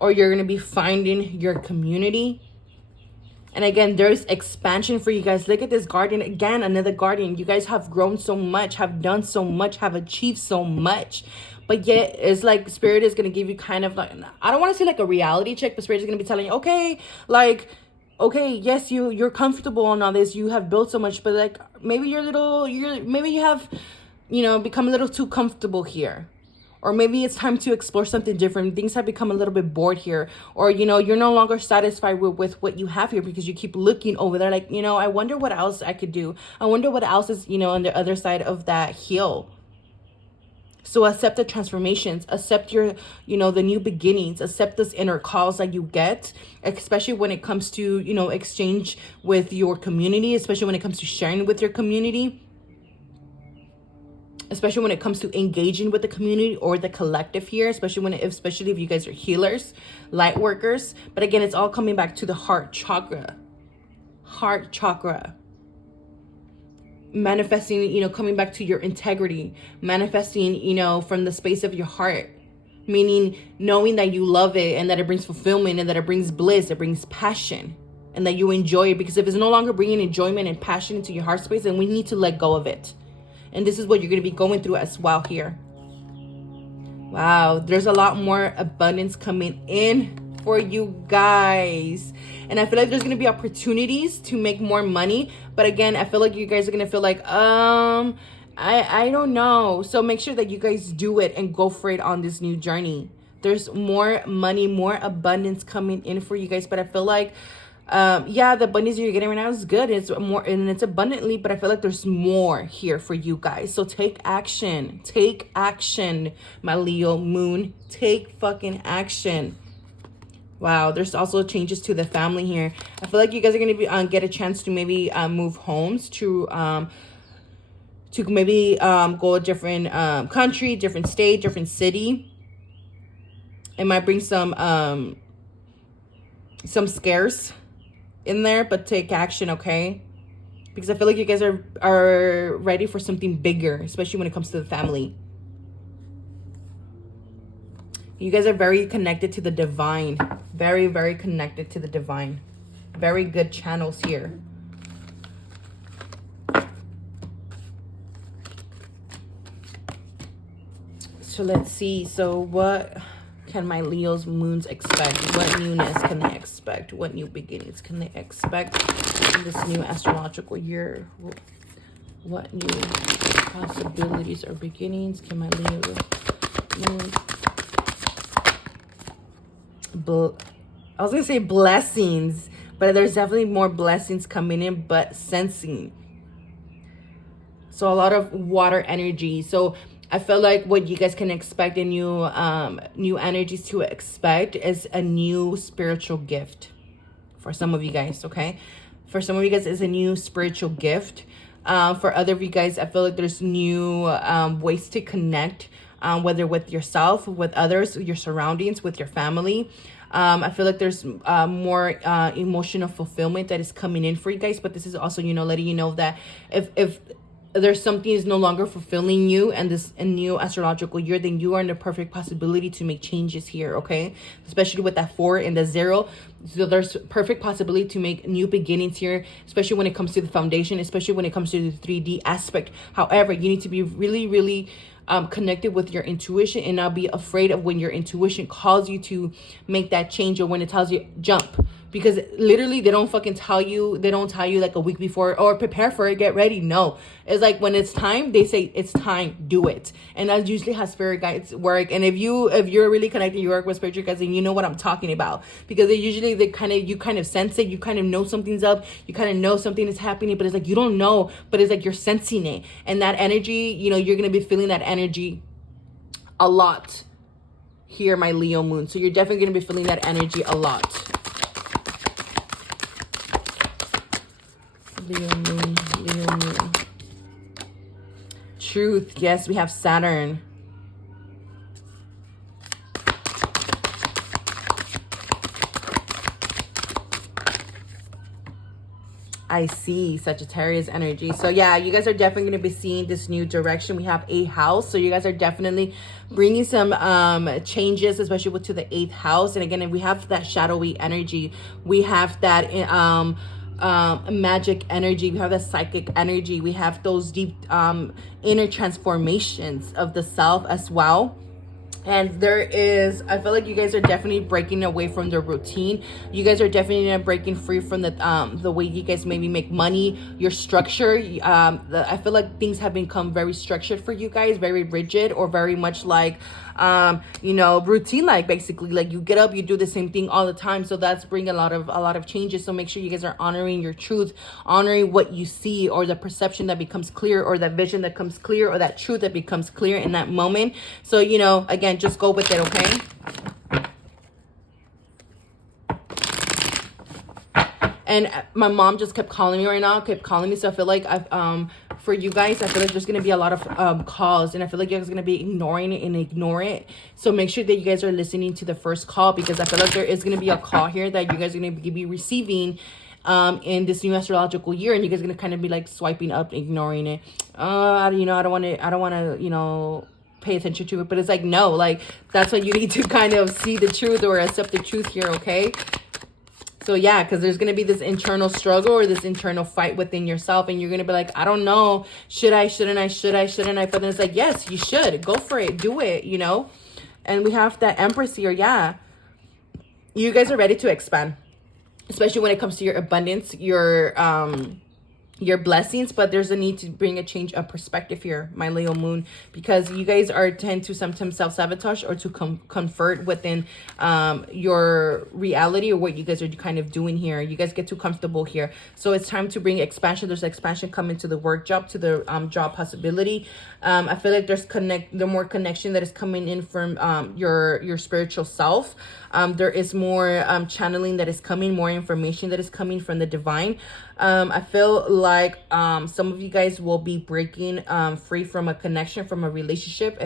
Or you're going to be finding your community. And again, there's expansion for you guys. Look at this guardian. Again, another guardian. You guys have grown so much, have done so much, have achieved so much. But yet, it's like Spirit is going to give you kind of like, I don't want to say like a reality check, but Spirit is going to be telling you, okay, like, okay, yes, you're comfortable on all this. You have built so much, but like, maybe maybe you have, you know, become a little too comfortable here. Or maybe it's time to explore something different. Things have become a little bit bored here. Or, you know, you're no longer satisfied with what you have here because you keep looking over there like, you know, I wonder what else I could do. I wonder what else is, you know, on the other side of that hill. So accept the transformations. Accept your, you know, the new beginnings. Accept this inner calls that you get, especially when it comes to, you know, exchange with your community, especially when it comes to sharing with your community. Especially when it comes to engaging with the community or the collective here, especially if you guys are healers, light workers. But again, it's all coming back to the heart chakra. Heart chakra. Manifesting, you know, coming back to your integrity. Manifesting, you know, from the space of your heart. Meaning knowing that you love it and that it brings fulfillment and that it brings bliss, it brings passion. And that you enjoy it. Because if it's no longer bringing enjoyment and passion into your heart space, then we need to let go of it. And this is what you're going to be going through as well here. Wow. There's a lot more abundance coming in for you guys. And I feel like there's going to be opportunities to make more money. But again, I feel like you guys are going to feel like, I don't know. So make sure that you guys do it and go for it on this new journey. There's more money, more abundance coming in for you guys. But I feel like, yeah, the abundance you're getting right now is good. It's more and it's abundantly, but I feel like there's more here for you guys. So take action. Take action, my Leo Moon. Take fucking action. Wow, there's also changes to the family here. I feel like you guys are going to be get a chance to maybe move homes to maybe go a different country, different state, different city. It might bring some scares in there, but take action, okay? Because I feel like you guys are ready for something bigger, especially when it comes to the family. You guys are very connected to the divine. Very, very connected to the divine. Very good channels here. So let's see. So what can my Leo's moons expect? What newness can they expect? What new beginnings can they expect in this new astrological year? What new possibilities or beginnings can my Leo moon? I was going to say blessings, but there's definitely more blessings coming in, but sensing. So a lot of water energy. So I feel like what you guys can expect and new energies to expect is a new spiritual gift for some of you guys, okay? For some of you guys, it's a new spiritual gift. For other of you guys, I feel like there's new ways to connect, whether with yourself, with others, your surroundings, with your family. I feel like there's more emotional fulfillment that is coming in for you guys. But this is also, you know, letting you know that if there's something is no longer fulfilling you and this new astrological year, then you are in the perfect possibility to make changes here, okay? Especially with that 4 and the 0. So there's perfect possibility to make new beginnings here, especially when it comes to the foundation, especially when it comes to the 3D aspect. However, you need to be really, really connected with your intuition and not be afraid of when your intuition calls you to make that change or when it tells you jump. Because literally they don't fucking tell you, they don't tell you like a week before or prepare for it, get ready. No, it's like when it's time, they say it's time, do it. And that's usually how spirit guides work. And if you're really connected, you work with spiritual guides, and you know what I'm talking about, because they usually energy that you kind of sense it. You kind of know something's up. You kind of know something is happening, but it's like you don't know, but it's like you're sensing it. And that energy, you know, you're going to be feeling that energy a lot here, my Leo moon. So you're definitely going to be feeling that energy a lot. Leo moon, Leo moon. Truth. Yes, we have Saturn. I see Sagittarius energy. So yeah, you guys are definitely going to be seeing this new direction. We have 8th house. So you guys are definitely bringing some changes, especially to the 8th house. And again, we have that shadowy energy. We have that magic energy. We have that psychic energy. We have those deep inner transformations of the self as well. And there is, I feel like you guys are definitely breaking away from the routine. You guys are definitely breaking free from the way you guys maybe make money, your structure. I feel like things have become very structured for you guys, very rigid, or very much like, you know, routine, like basically like you get up, you do the same thing all the time. So that's bringing a lot of changes. So make sure you guys are honoring your truth, honoring what you see, or the perception that becomes clear, or that vision that comes clear, or that truth that becomes clear in that moment. So, you know, again, just go with it, okay? And my mom just kept calling me right now, kept calling me. So I feel like for you guys, I feel like there's going to be a lot of calls, and I feel like you guys are going to be ignoring it and ignore it. So make sure that you guys are listening to the first call, because I feel like there is going to be a call here that you guys are going to be receiving in this new astrological year, and you guys are going to kind of be like swiping up, ignoring it. You know, I don't want to, you know, pay attention to it. But it's like, no, like that's why you need to kind of see the truth or accept the truth here, okay? So yeah, because there's going to be this internal struggle or this internal fight within yourself, and you're going to be like, I don't know, should I, shouldn't I, but then it's like, yes, you should, go for it, do it, you know. And we have that Empress here. Yeah, you guys are ready to expand, especially when it comes to your abundance, your blessings. But there's a need to bring a change of perspective here, my Leo moon, because you guys tend to sometimes self-sabotage or to convert within your reality, or what you guys are kind of doing here. You guys get too comfortable here. So it's time to bring expansion. There's expansion coming to the work job, to the job possibility. I feel like there's the more connection that is coming in from your spiritual self. There is more channeling that is coming, more information that is coming from the divine. I feel like some of you guys will be breaking free from a connection, from a relationship,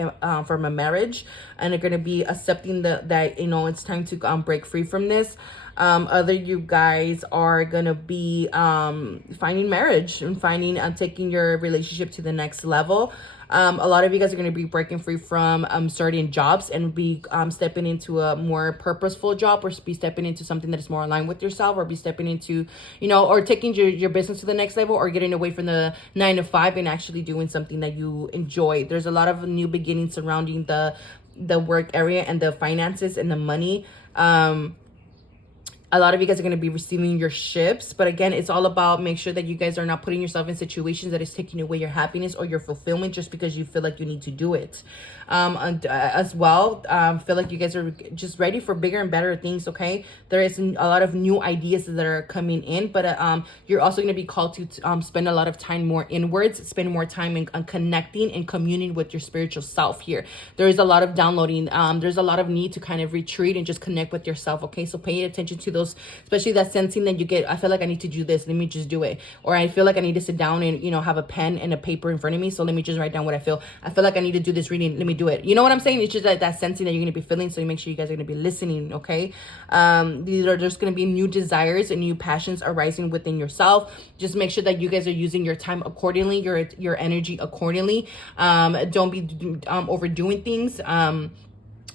from a marriage, and are going to be accepting that, you know, it's time to break free from this. Other you guys are going to be finding marriage and taking your relationship to the next level. A lot of you guys are going to be breaking free from certain jobs and be stepping into a more purposeful job, or be stepping into something that is more aligned with yourself, or be stepping into, you know, or taking your business to the next level, or getting away from the 9 to 5 and actually doing something that you enjoy. There's a lot of new beginnings surrounding the work area and the finances and the money. A lot of you guys are going to be receiving your ships. But again, it's all about make sure that you guys are not putting yourself in situations that is taking away your happiness or your fulfillment just because you feel like you need to do it. And as well, feel like you guys are just ready for bigger and better things, okay? There is a lot of new ideas that are coming in, but you're also going to be called to spend a lot of time more inwards, spend more time on connecting and communing with your spiritual self here. There is a lot of downloading. There's a lot of need to kind of retreat and just connect with yourself, okay? So pay attention to those, especially that sensing that you get. I feel like I need to do this, let me just do it. Or I feel like I need to sit down and, you know, have a pen and a paper in front of me, so let me just write down what I feel. I feel like I need to do this reading, let me do it. You know what I'm saying? It's just like that sensing that you're going to be feeling, so you make sure you guys are going to be listening, okay? There's going to be new desires and new passions arising within yourself. Just make sure that you guys are using your time accordingly, your energy accordingly. Don't be overdoing things.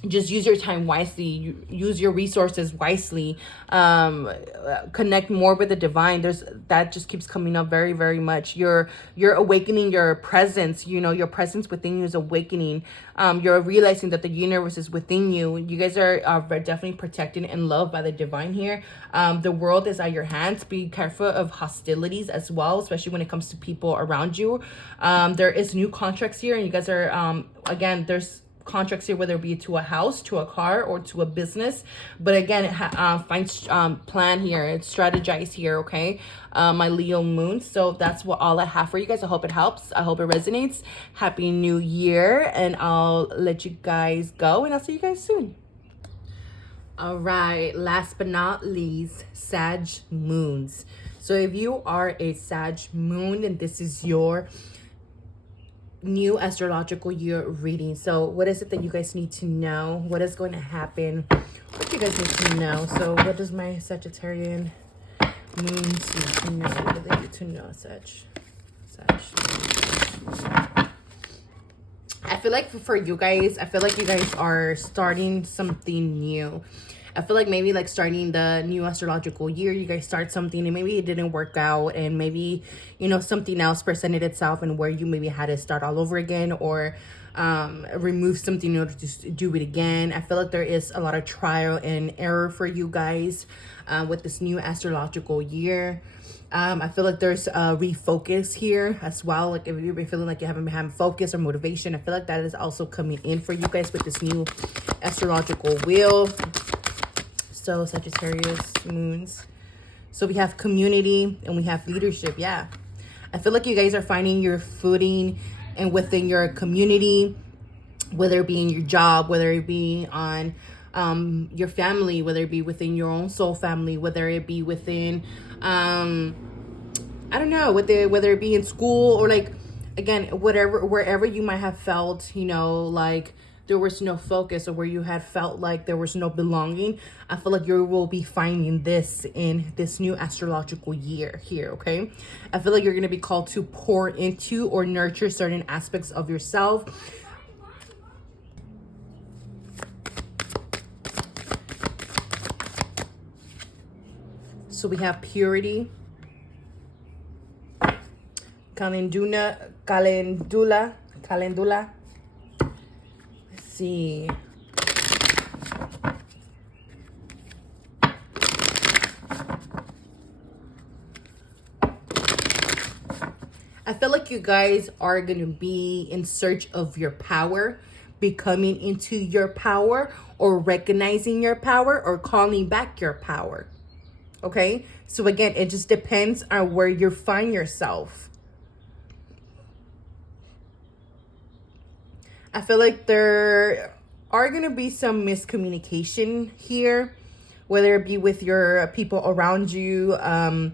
Just use your time wisely, use your resources wisely, connect more with the divine. That just keeps coming up very, very much. You're awakening your presence, you know, your presence within you is awakening. You're realizing that the universe is within you. You guys are definitely protected and loved by the divine here. The world is at your hands. Be careful of hostilities as well, especially when it comes to people around you. There is new contracts here, and you guys are, again, there's contracts here, whether it be to a house, to a car, or to a business. But again, find plan here, it's strategize here, okay? My Leo moon. So that's all I have for you guys. I hope it helps. I hope it resonates. Happy New Year, and I'll let you guys go, and I'll see you guys soon. All right, last but not least, Sag moons. So if you are a Sag moon, and this is your new astrological year reading. So what is it that you guys need to know? What is going to happen? What do you guys need to know? So what does my Sagittarian moons need to know? What do they need to know, Sag? I feel like for you guys, I feel like you guys are starting something new. I feel like maybe like starting the new astrological year, you guys start something and maybe it didn't work out, and maybe, you know, something else presented itself and where you maybe had to start all over again, or remove something in order to do it again. I feel like there is a lot of trial and error for you guys with this new astrological year. I feel like there's a refocus here as well. Like if you're feeling like you haven't been having focus or motivation, I feel like that is also coming in for you guys with this new astrological wheel. So Sagittarius moons. So we have community and we have leadership. Yeah, I feel like you guys are finding your footing and within your community, whether it be in your job, whether it be on your family, whether it be within your own soul family, whether it be within I don't know, whether it be in school, or like, again, wherever you might have felt, you know, like there was no focus, or where you had felt like there was no belonging. I feel like you will be finding this in this new astrological year here, okay? I feel like you're going to be called to pour into or nurture certain aspects of yourself. So we have purity, calendula. Let's see. I feel like you guys are going to be in search of your power, becoming into your power, or recognizing your power, or calling back your power. Okay, so again, it just depends on where you find yourself. I feel like there are going to be some miscommunication here, whether it be with your people around you. I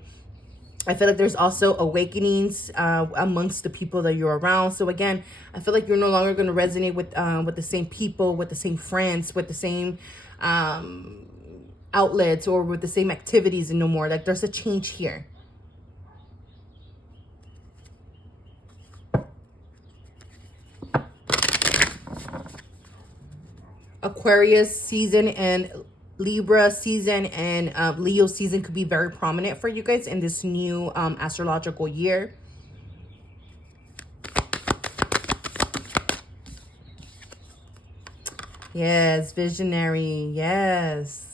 feel like there's also awakenings amongst the people that you're around. So again, I feel like you're no longer going to resonate with the same people, with the same friends, with the same outlets, or with the same activities, and no more. Like there's a change here. Aquarius season and Libra season and Leo season could be very prominent for you guys in this new astrological year. Yes, visionary. Yes.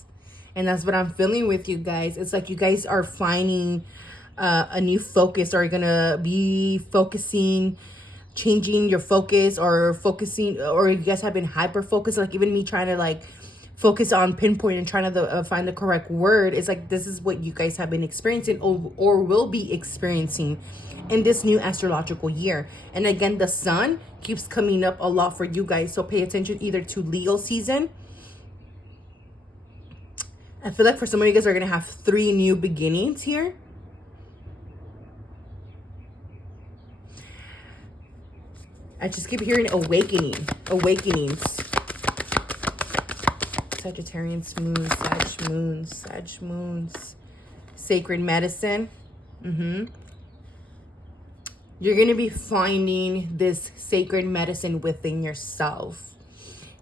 And that's what I'm feeling with you guys. It's like you guys are finding a new focus, or you're going to be focusing, changing your focus, or focusing, or you guys have been hyper focused. Like even me trying to like focus on pinpoint and trying to find the correct word. It's like this is what you guys have been experiencing, or will be experiencing in this new astrological year. And again, the sun keeps coming up a lot for you guys. So pay attention either to Leo season. I feel like for some of you guys are going to have 3 new beginnings here. I just keep hearing awakenings. Sagittarius moon, Sag moons. Sacred medicine. You're going to be finding this sacred medicine within yourself.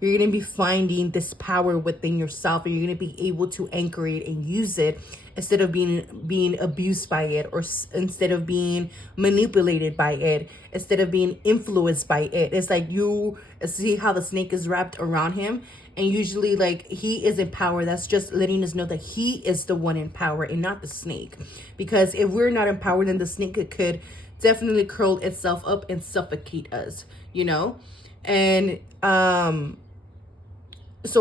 You're going to be finding this power within yourself, and you're going to be able to anchor it and use it instead of being abused by it, or instead of being manipulated by it, instead of being influenced by it. It's like you see how the snake is wrapped around him, and usually like he is in power. That's just letting us know that he is the one in power and not the snake. Because if we're not in power, then the snake could definitely curl itself up and suffocate us, you know? And So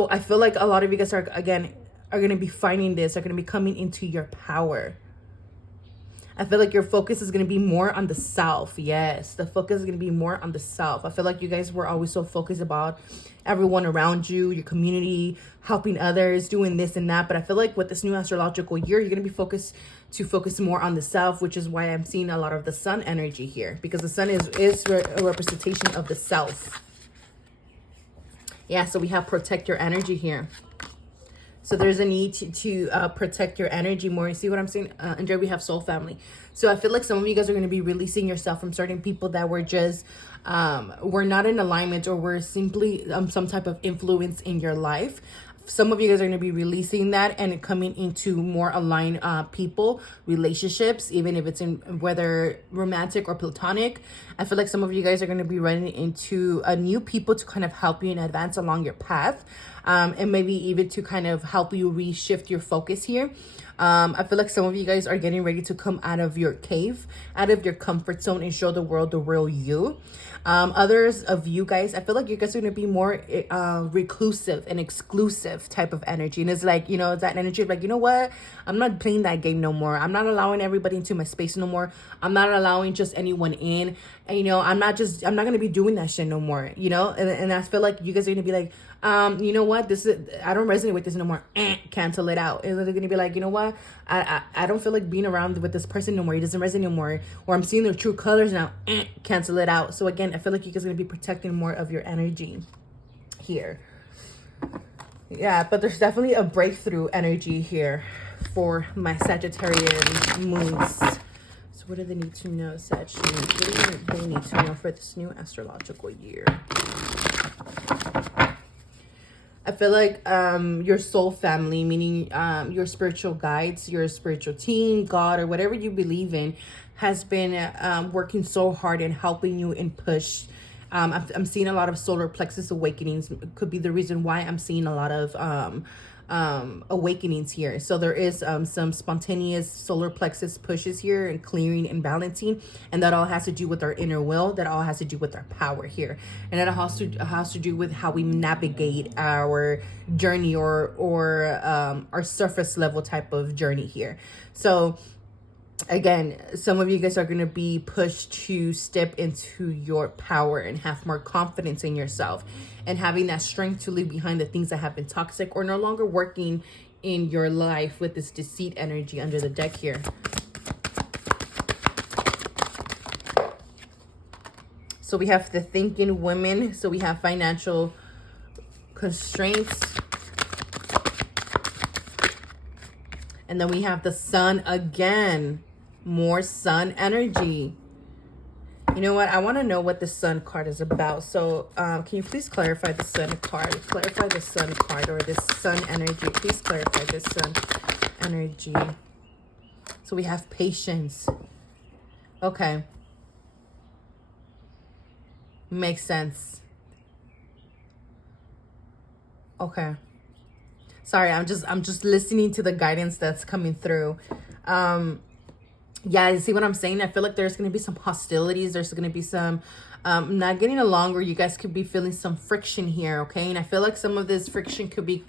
I feel like a lot of you guys are going to be finding this, are going to be coming into your power. I feel like your focus is going to be more on the self. Yes, the focus is going to be more on the self. I feel like you guys were always so focused about everyone around you, your community, helping others, doing this and that. But I feel like with this new astrological year, you're going to be focus more on the self, which is why I'm seeing a lot of the sun energy here, because the sun is a representation of the self. Yeah, so we have protect your energy here. So there's a need to protect your energy more. You see what I'm saying? And there we have soul family. So I feel like some of you guys are going to be releasing yourself from certain people that were just, were not in alignment, or were simply some type of influence in your life. Some of you guys are going to be releasing that and coming into more aligned people, relationships, even if it's in whether romantic or platonic. I feel like some of you guys are going to be running into new people to kind of help you and advance along your path. And maybe even to kind of help you reshift your focus here. I feel like some of you guys are getting ready to come out of your cave, out of your comfort zone, and show the world the real you. Others of you guys, I feel like you guys are going to be more reclusive and exclusive type of energy. And it's like, you know, that energy of like, you know what? I'm not playing that game no more. I'm not allowing everybody into my space no more. I'm not allowing just anyone in. And, you know, I'm not going to be doing that shit no more, you know? And I feel like you guys are going to be like, you know what? I don't resonate with this no more. Cancel it out. And they're going to be like, you know what? I don't feel like being around with this person no more. He doesn't resonate anymore. Or I'm seeing their true colors now. Cancel it out. So again, I feel like you guys are going to be protecting more of your energy here. Yeah, but there's definitely a breakthrough energy here for my Sagittarius moons. So what do they need to know, Sag moons? What do they need to know for this new astrological year? I feel like your soul family, meaning your spiritual guides, your spiritual team, God, or whatever you believe in, has been working so hard in helping you and push. I'm seeing a lot of solar plexus awakenings. Could be the reason why I'm seeing a lot of awakenings here. So there is some spontaneous solar plexus pushes here, and clearing and balancing, and that all has to do with our inner will. That all has to do with our power here, and that has to do with how we navigate our journey, or our surface level type of journey here. So again, some of you guys are going to be pushed to step into your power and have more confidence in yourself, and having that strength to leave behind the things that have been toxic or no longer working in your life with this deceit energy under the deck here. So we have the thinking women. So we have financial constraints. And then we have the sun again. More sun energy. You know what? I want to know what the sun card is about. So can you please clarify the sun card? Clarify the sun card, or this sun energy. Please clarify this sun energy. So we have patience. Okay. Makes sense. Okay. Sorry, I'm just listening to the guidance that's coming through. Yeah, you see what I'm saying? I feel like there's going to be some hostilities. There's going to be some not getting along, or you guys could be feeling some friction here, okay? And I feel like some of this friction could be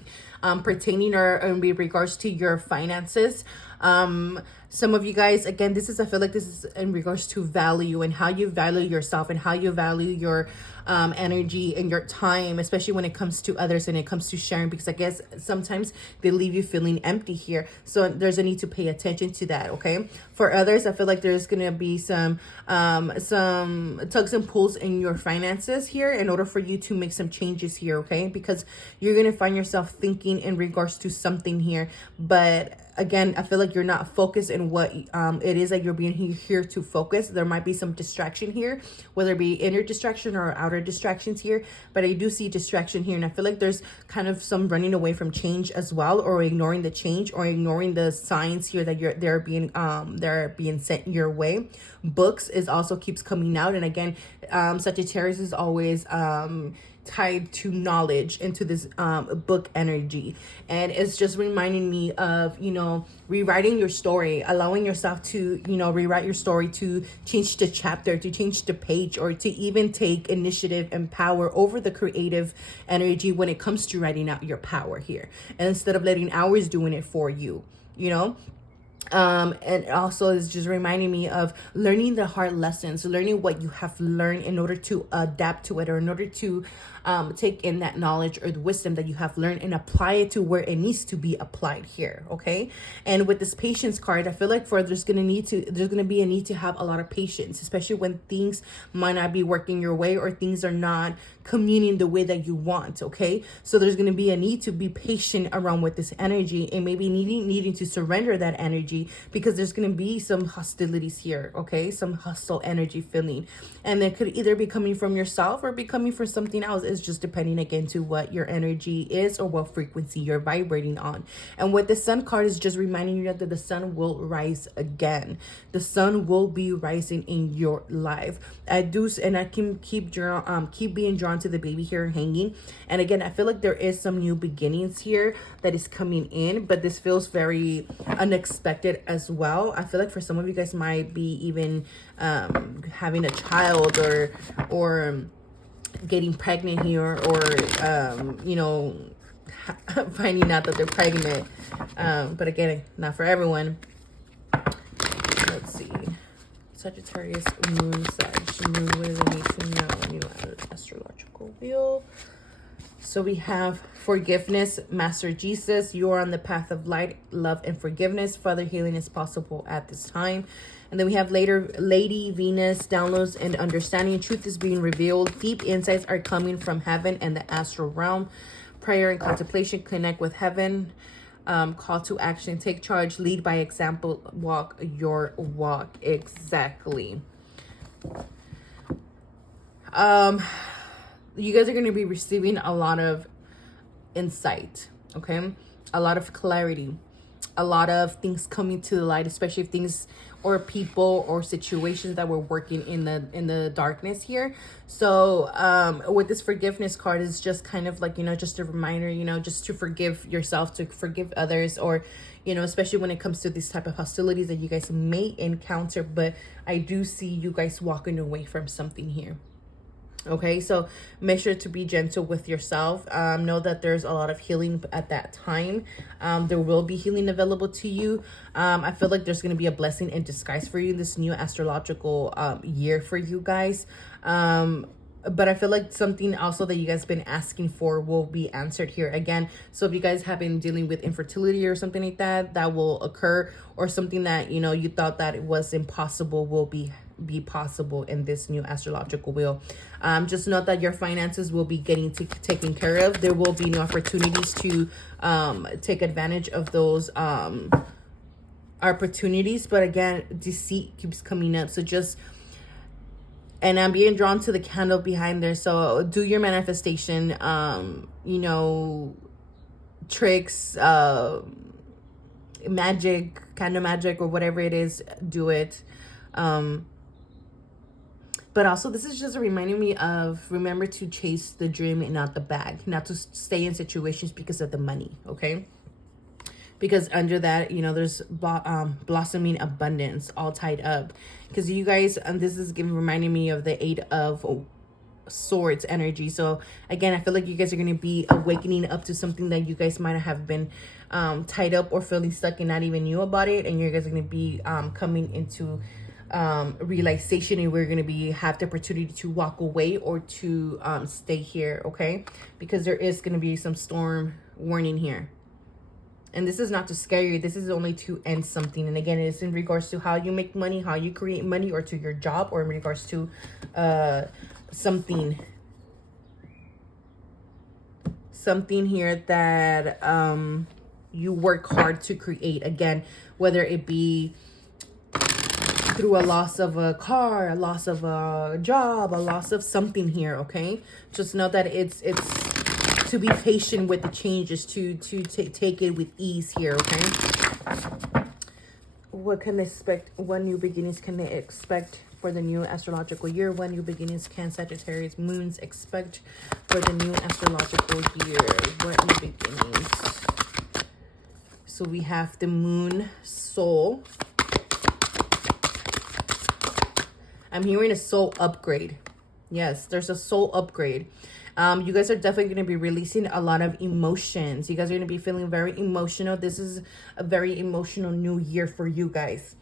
pertaining or in regards to your finances. Some of you guys, again, I feel like this is in regards to value, and how you value yourself, and how you value your energy and your time, especially when it comes to others and it comes to sharing, because I guess sometimes they leave you feeling empty here. So there's a need to pay attention to that, okay? For others, I feel like there's going to be some tugs and pulls in your finances here in order for you to make some changes here, okay? Because you're going to find yourself thinking in regards to something here, but again, I feel like you're not focused in what it is that you're being here to focus. There might be some distraction here, whether it be inner distraction or outer distractions here, but I do see distraction here, and I feel like there's kind of some running away from change as well, or ignoring the change, or ignoring the signs here that they're being sent your way. Books is also keeps coming out, and again, Sagittarius is always tied to knowledge, into this book energy, and it's just reminding me of, you know, know, rewriting your story, allowing yourself to, you know, rewrite your story, to change the chapter, to change the page, or to even take initiative and power over the creative energy when it comes to writing out your power here. And instead of letting hours doing it for you, you know. And also is just reminding me of learning the hard lessons, learning what you have learned in order to adapt to it, or in order to take in that knowledge or the wisdom that you have learned and apply it to where it needs to be applied here. Okay. And with this patience card, I feel like there's going to be a need to have a lot of patience, especially when things might not be working your way, or things are not communing the way that you want. Okay. So there's going to be a need to be patient around with this energy, and maybe needing to surrender that energy, because there's going to be some hostilities here. Okay. Some hostile energy feeling, and it could either be coming from yourself or be coming from something else. It's just depending again to what your energy is or what frequency you're vibrating on. And what the sun card is just reminding you that the sun will rise again. The sun will be rising in your life. I can keep being drawn to the baby here hanging. And again, I feel like there is some new beginnings here that is coming in, but this feels very unexpected as well. I feel like for some of you guys might be even having a child, or getting pregnant here, or you know, finding out that they're pregnant, but again, not for everyone. Let's see. Sagittarius Moon, Sag Moon, what does it need to know? New astrological wheel. So we have forgiveness, Master Jesus. You are on the path of light, love, and forgiveness. Further healing is possible at this time. And then we have Lady Venus, downloads and understanding. Truth is being revealed. Deep insights are coming from heaven and the astral realm. Prayer and contemplation, connect with heaven. Call to action, take charge, lead by example, walk your walk. Exactly. You guys are going to be receiving a lot of insight, okay? A lot of clarity, a lot of things coming to the light, especially if things or people or situations that were working in the darkness here. So with this forgiveness card, is just kind of like, you know, just a reminder, you know, just to forgive yourself, to forgive others, or, you know, especially when it comes to these type of hostilities that you guys may encounter. But I do see you guys walking away from something here. Okay, so make sure to be gentle with yourself. Know that there's a lot of healing at that time. There will be healing available to you. I feel like there's going to be a blessing in disguise for you this new astrological year for you guys. But I feel like something also that you guys been asking for will be answered here again. So if you guys have been dealing with infertility or something like that, that will occur, or something that, you know, you thought that it was impossible will be possible in this new astrological wheel. Just note that your finances will be getting taken care of. There will be new opportunities to take advantage of those opportunities, but again, deceit keeps coming up. So just, and I'm being drawn to the candle behind there. So do your manifestation, you know, tricks, magic, candle magic, or whatever it is, do it. But also, this is just reminding me of, remember to chase the dream and not the bag, not to stay in situations because of the money, okay? Because under that, you know, there's blossoming abundance all tied up. Because you guys, this is reminding me of the 8 of Swords energy. So again, I feel like you guys are going to be awakening up to something that you guys might have been tied up or feeling stuck and not even knew about it. And you guys are going to be coming into realization, and we're going to have the opportunity to walk away or to stay here, okay? Because there is going to be some storm warning here. And this is not to scare you. This is only to end something. And again, it's in regards to how you make money, how you create money, or to your job, or in regards to something here that you work hard to create. Again, whether it be through a loss of a car, a loss of a job, a loss of something here, okay? Just know that it's to be patient with the changes, to take it with ease here, okay? What can they expect? What new beginnings can they expect for the new astrological year? What new beginnings can Sagittarius Moons expect for the new astrological year? What new beginnings? So we have the Moon Soul. I'm hearing a soul upgrade. Yes, there's a soul upgrade. You guys are definitely going to be releasing a lot of emotions. You guys are going to be feeling very emotional. This is a very emotional new year for you guys.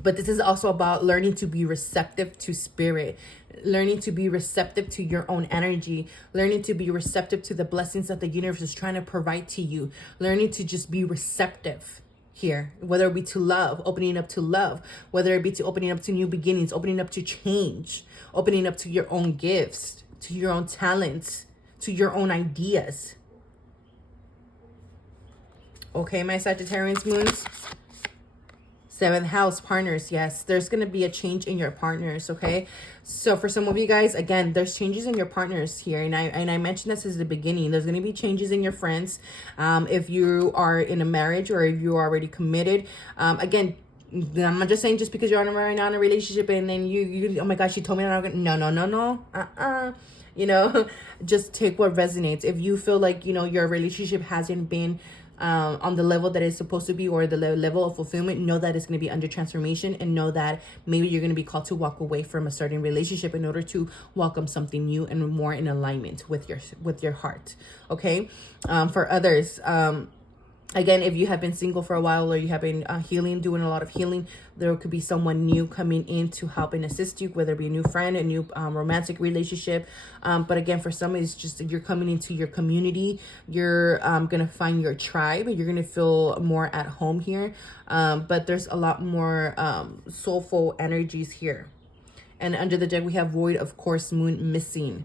But this is also about learning to be receptive to spirit, learning to be receptive to your own energy, learning to be receptive to the blessings that the universe is trying to provide to you, learning to just be receptive here, whether it be to love, opening up to love, whether it be to opening up to new beginnings, opening up to change, opening up to your own gifts, to your own talents, to your own ideas. Okay, my Sagittarius moons. 7th house, partners. Yes, there's going to be a change in your partners, okay? So for some of you guys, again, there's changes in your partners here. And I mentioned this as the beginning. There's going to be changes in your friends. If you are in a marriage or if you are already committed. Again, I'm not just saying just because you're right now in a relationship and then you oh my gosh, she told me I'm not gonna, no. You know, just take what resonates. If you feel like, you know, your relationship hasn't been on the level that it's supposed to be, or the level of fulfillment, know that it's going to be under transformation, and know that maybe you're going to be called to walk away from a certain relationship in order to welcome something new and more in alignment with your heart. Okay. For others, again, if you have been single for a while, or you have been healing, doing a lot of healing, there could be someone new coming in to help and assist you, whether it be a new friend, a new romantic relationship. But again, for some, it's just you're coming into your community. You're going to find your tribe. You're going to feel more at home here. But there's a lot more soulful energies here. And under the deck, we have Void, of course, Moon missing.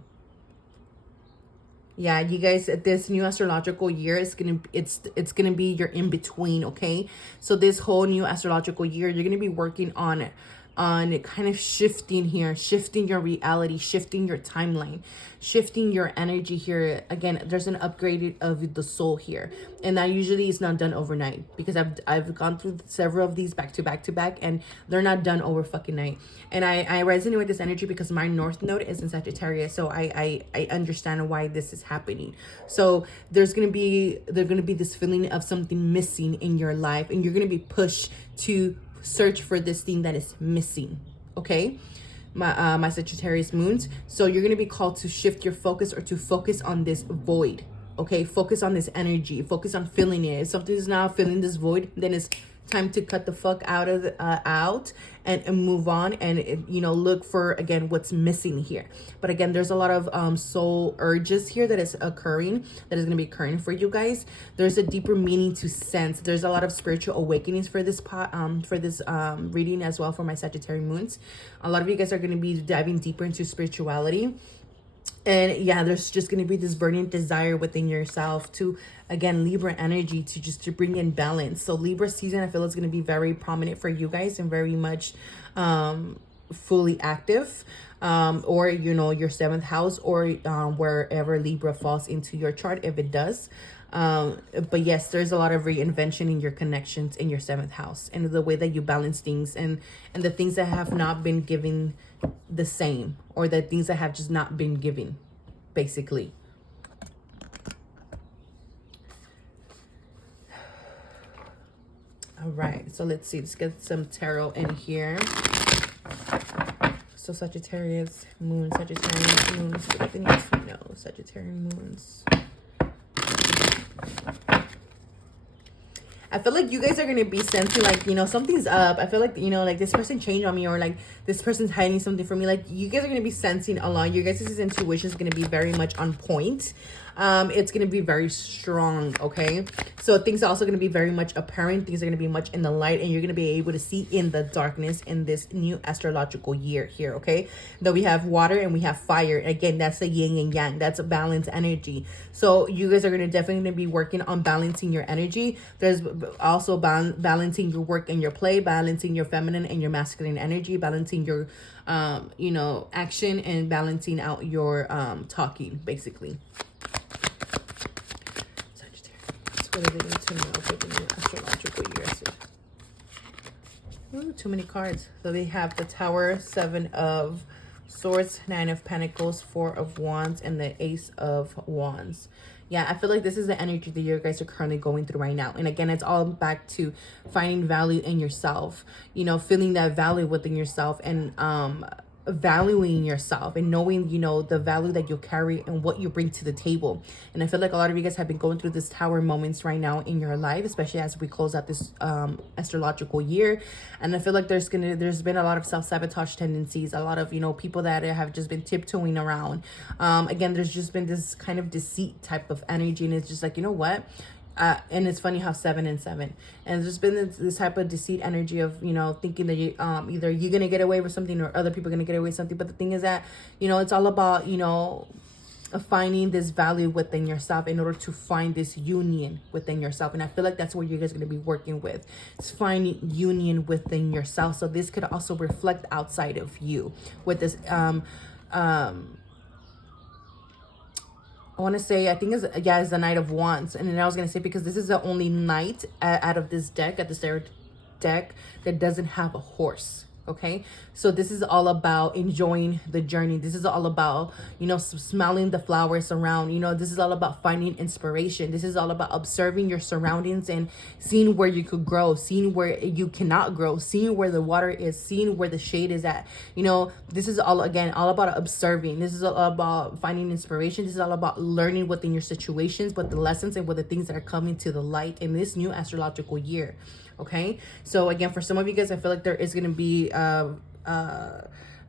Yeah, you guys, this new astrological year is it's gonna be your in between. Okay, so this whole new astrological year, you're gonna be working on kind of shifting here, shifting your reality, shifting your timeline, shifting your energy here. Again, there's an upgrade of the soul here, and that usually is not done overnight, because I've gone through several of these back to back, and they're not done over fucking night. And I resonate with this energy because my North Node is in Sagittarius, so I understand why this is happening. So there's gonna be this feeling of something missing in your life, and you're gonna be pushed to search for this thing that is missing. Okay, my Sagittarius moons. So you're going to be called to shift your focus, or to focus on this void. Okay, focus on this energy, focus on feeling it. If something is not filling this void, then it's time to cut the fuck out of and move on, and you know, look for again what's missing here. But again, there's a lot of soul urges here that is occurring, that is going to be occurring for you guys. There's a deeper meaning to sense. There's a lot of spiritual awakenings for this reading as well for my Sagittarius moons. A lot of you guys are going to be diving deeper into spirituality. And yeah, there's just going to be this burning desire within yourself to, again, Libra energy, to bring in balance. So Libra season, I feel, is going to be very prominent for you guys, and very much fully active. Or, you know, your 7th house, or wherever Libra falls into your chart, if it does. But yes, there's a lot of reinvention in your connections in your 7th house, and the way that you balance things, and the things that have not been given the same, or the things that have just not been given, basically. All right, so let's see, let's get some tarot in here. So Sagittarius moon, Sagittarius moons, what do they need to know? Sagittarius moons. I feel like you guys are going to be sensing, like, you know, something's up. I feel like, you know, like this person changed on me, or like this person's hiding something from me. Like, you guys are going to be sensing a lot. Your guys' intuition is going to be very much on point. It's going to be very strong, okay? So things are also going to be very much apparent. Things are going to be much in the light, and you're going to be able to see in the darkness in this new astrological year here, okay? Though we have water and we have fire. Again, that's the yin and yang. That's a balanced energy. So you guys are going to definitely be working on balancing your energy. There's also balancing your work and your play, balancing your feminine and your masculine energy, balancing your, you know, action, and balancing out your talking, basically. What do they need to know for the new astrological year? Ooh, too many cards. So they have the Tower, 7 of Swords, Nine of Pentacles, Four of Wands, and the Ace of Wands. Yeah, I feel like this is the energy that you guys are currently going through right now. And again, it's all back to finding value in yourself, you know, feeling that value within yourself, and valuing yourself, and knowing, you know, the value that you carry and what you bring to the table. And I feel like a lot of you guys have been going through this Tower moments right now in your life, especially as we close out this astrological year. And I feel like there's been a lot of self-sabotage tendencies, a lot of, you know, people that have just been tiptoeing around. Again, there's just been this kind of deceit type of energy, and it's just like, you know what, and it's funny how 7 and 7, and there's been this type of deceit energy of, you know, thinking that you either you're gonna get away with something or other people are gonna get away with something. But the thing is that, you know, it's all about, you know, finding this value within yourself in order to find this union within yourself. And I feel like that's what you guys are going to be working with. It's finding union within yourself. So this could also reflect outside of you with this I want to say, I think it's the Knight of Wands. And then I was going to say, because this is the only knight out of this deck, at the tarot deck, that doesn't have a horse. Okay, so this is all about enjoying the journey. This is all about, you know, smelling the flowers around. You know, this is all about finding inspiration. This is all about observing your surroundings and seeing where you could grow, seeing where you cannot grow, seeing where the water is, seeing where the shade is at. You know, this is all, again, all about observing. This is all about finding inspiration. This is all about learning within your situations, but the lessons and what the things that are coming to the light in this new astrological year. Okay, so again, for some of you guys, I feel like there is going to be a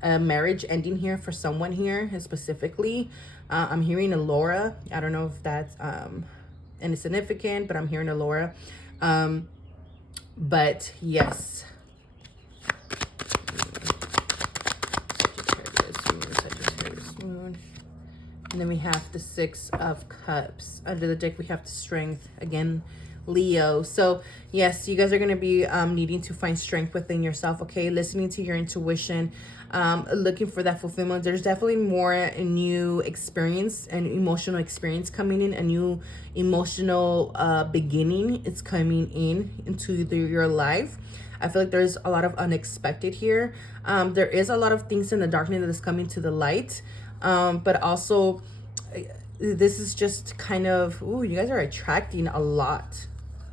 marriage ending here for someone here specifically. I'm hearing a Laura. I don't know if that's insignificant, but I'm hearing a Laura. But yes. Sagittarius Moon. And then we have the Six of Cups. Under the deck, we have the Strength. Again, Leo. So yes, you guys are going to be needing to find strength within yourself. Okay, listening to your intuition, looking for that fulfillment. There's definitely more new experience and emotional experience coming in, a new emotional beginning. It's coming into your life. I feel like there's a lot of unexpected here. There is a lot of things in the darkness that is coming to the light, but also this is just kind of, ooh, you guys are attracting a lot.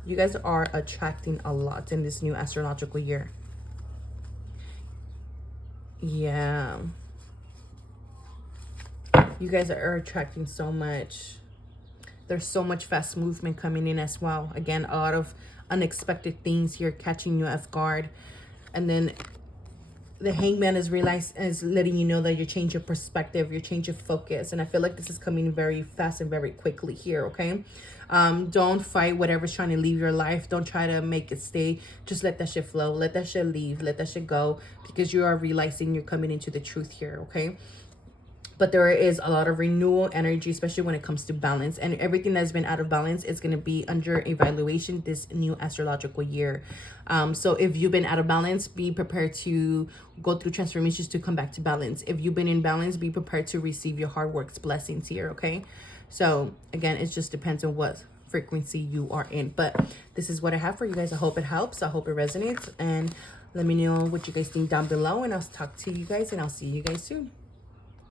You guys are attracting a lot in this new astrological year. Yeah. You guys are attracting so much. There's so much fast movement coming in as well. Again, a lot of unexpected things here catching you off guard. And then the Hangman is letting you know that you change your perspective, you change your focus. And I feel like this is coming very fast and very quickly here, okay? Don't fight whatever's trying to leave your life. Don't try to make it stay. Just let that shit flow. Let that shit leave. Let that shit go. Because you are realizing you're coming into the truth here, okay? But there is a lot of renewal energy, especially when it comes to balance. And everything that's been out of balance is going to be under evaluation this new astrological year. So if you've been out of balance, be prepared to go through transformations to come back to balance. If you've been in balance, be prepared to receive your hard work's blessings here, okay? So again, it just depends on what frequency you are in. But this is what I have for you guys. I hope it helps. I hope it resonates. And let me know what you guys think down below. And I'll talk to you guys, and I'll see you guys soon.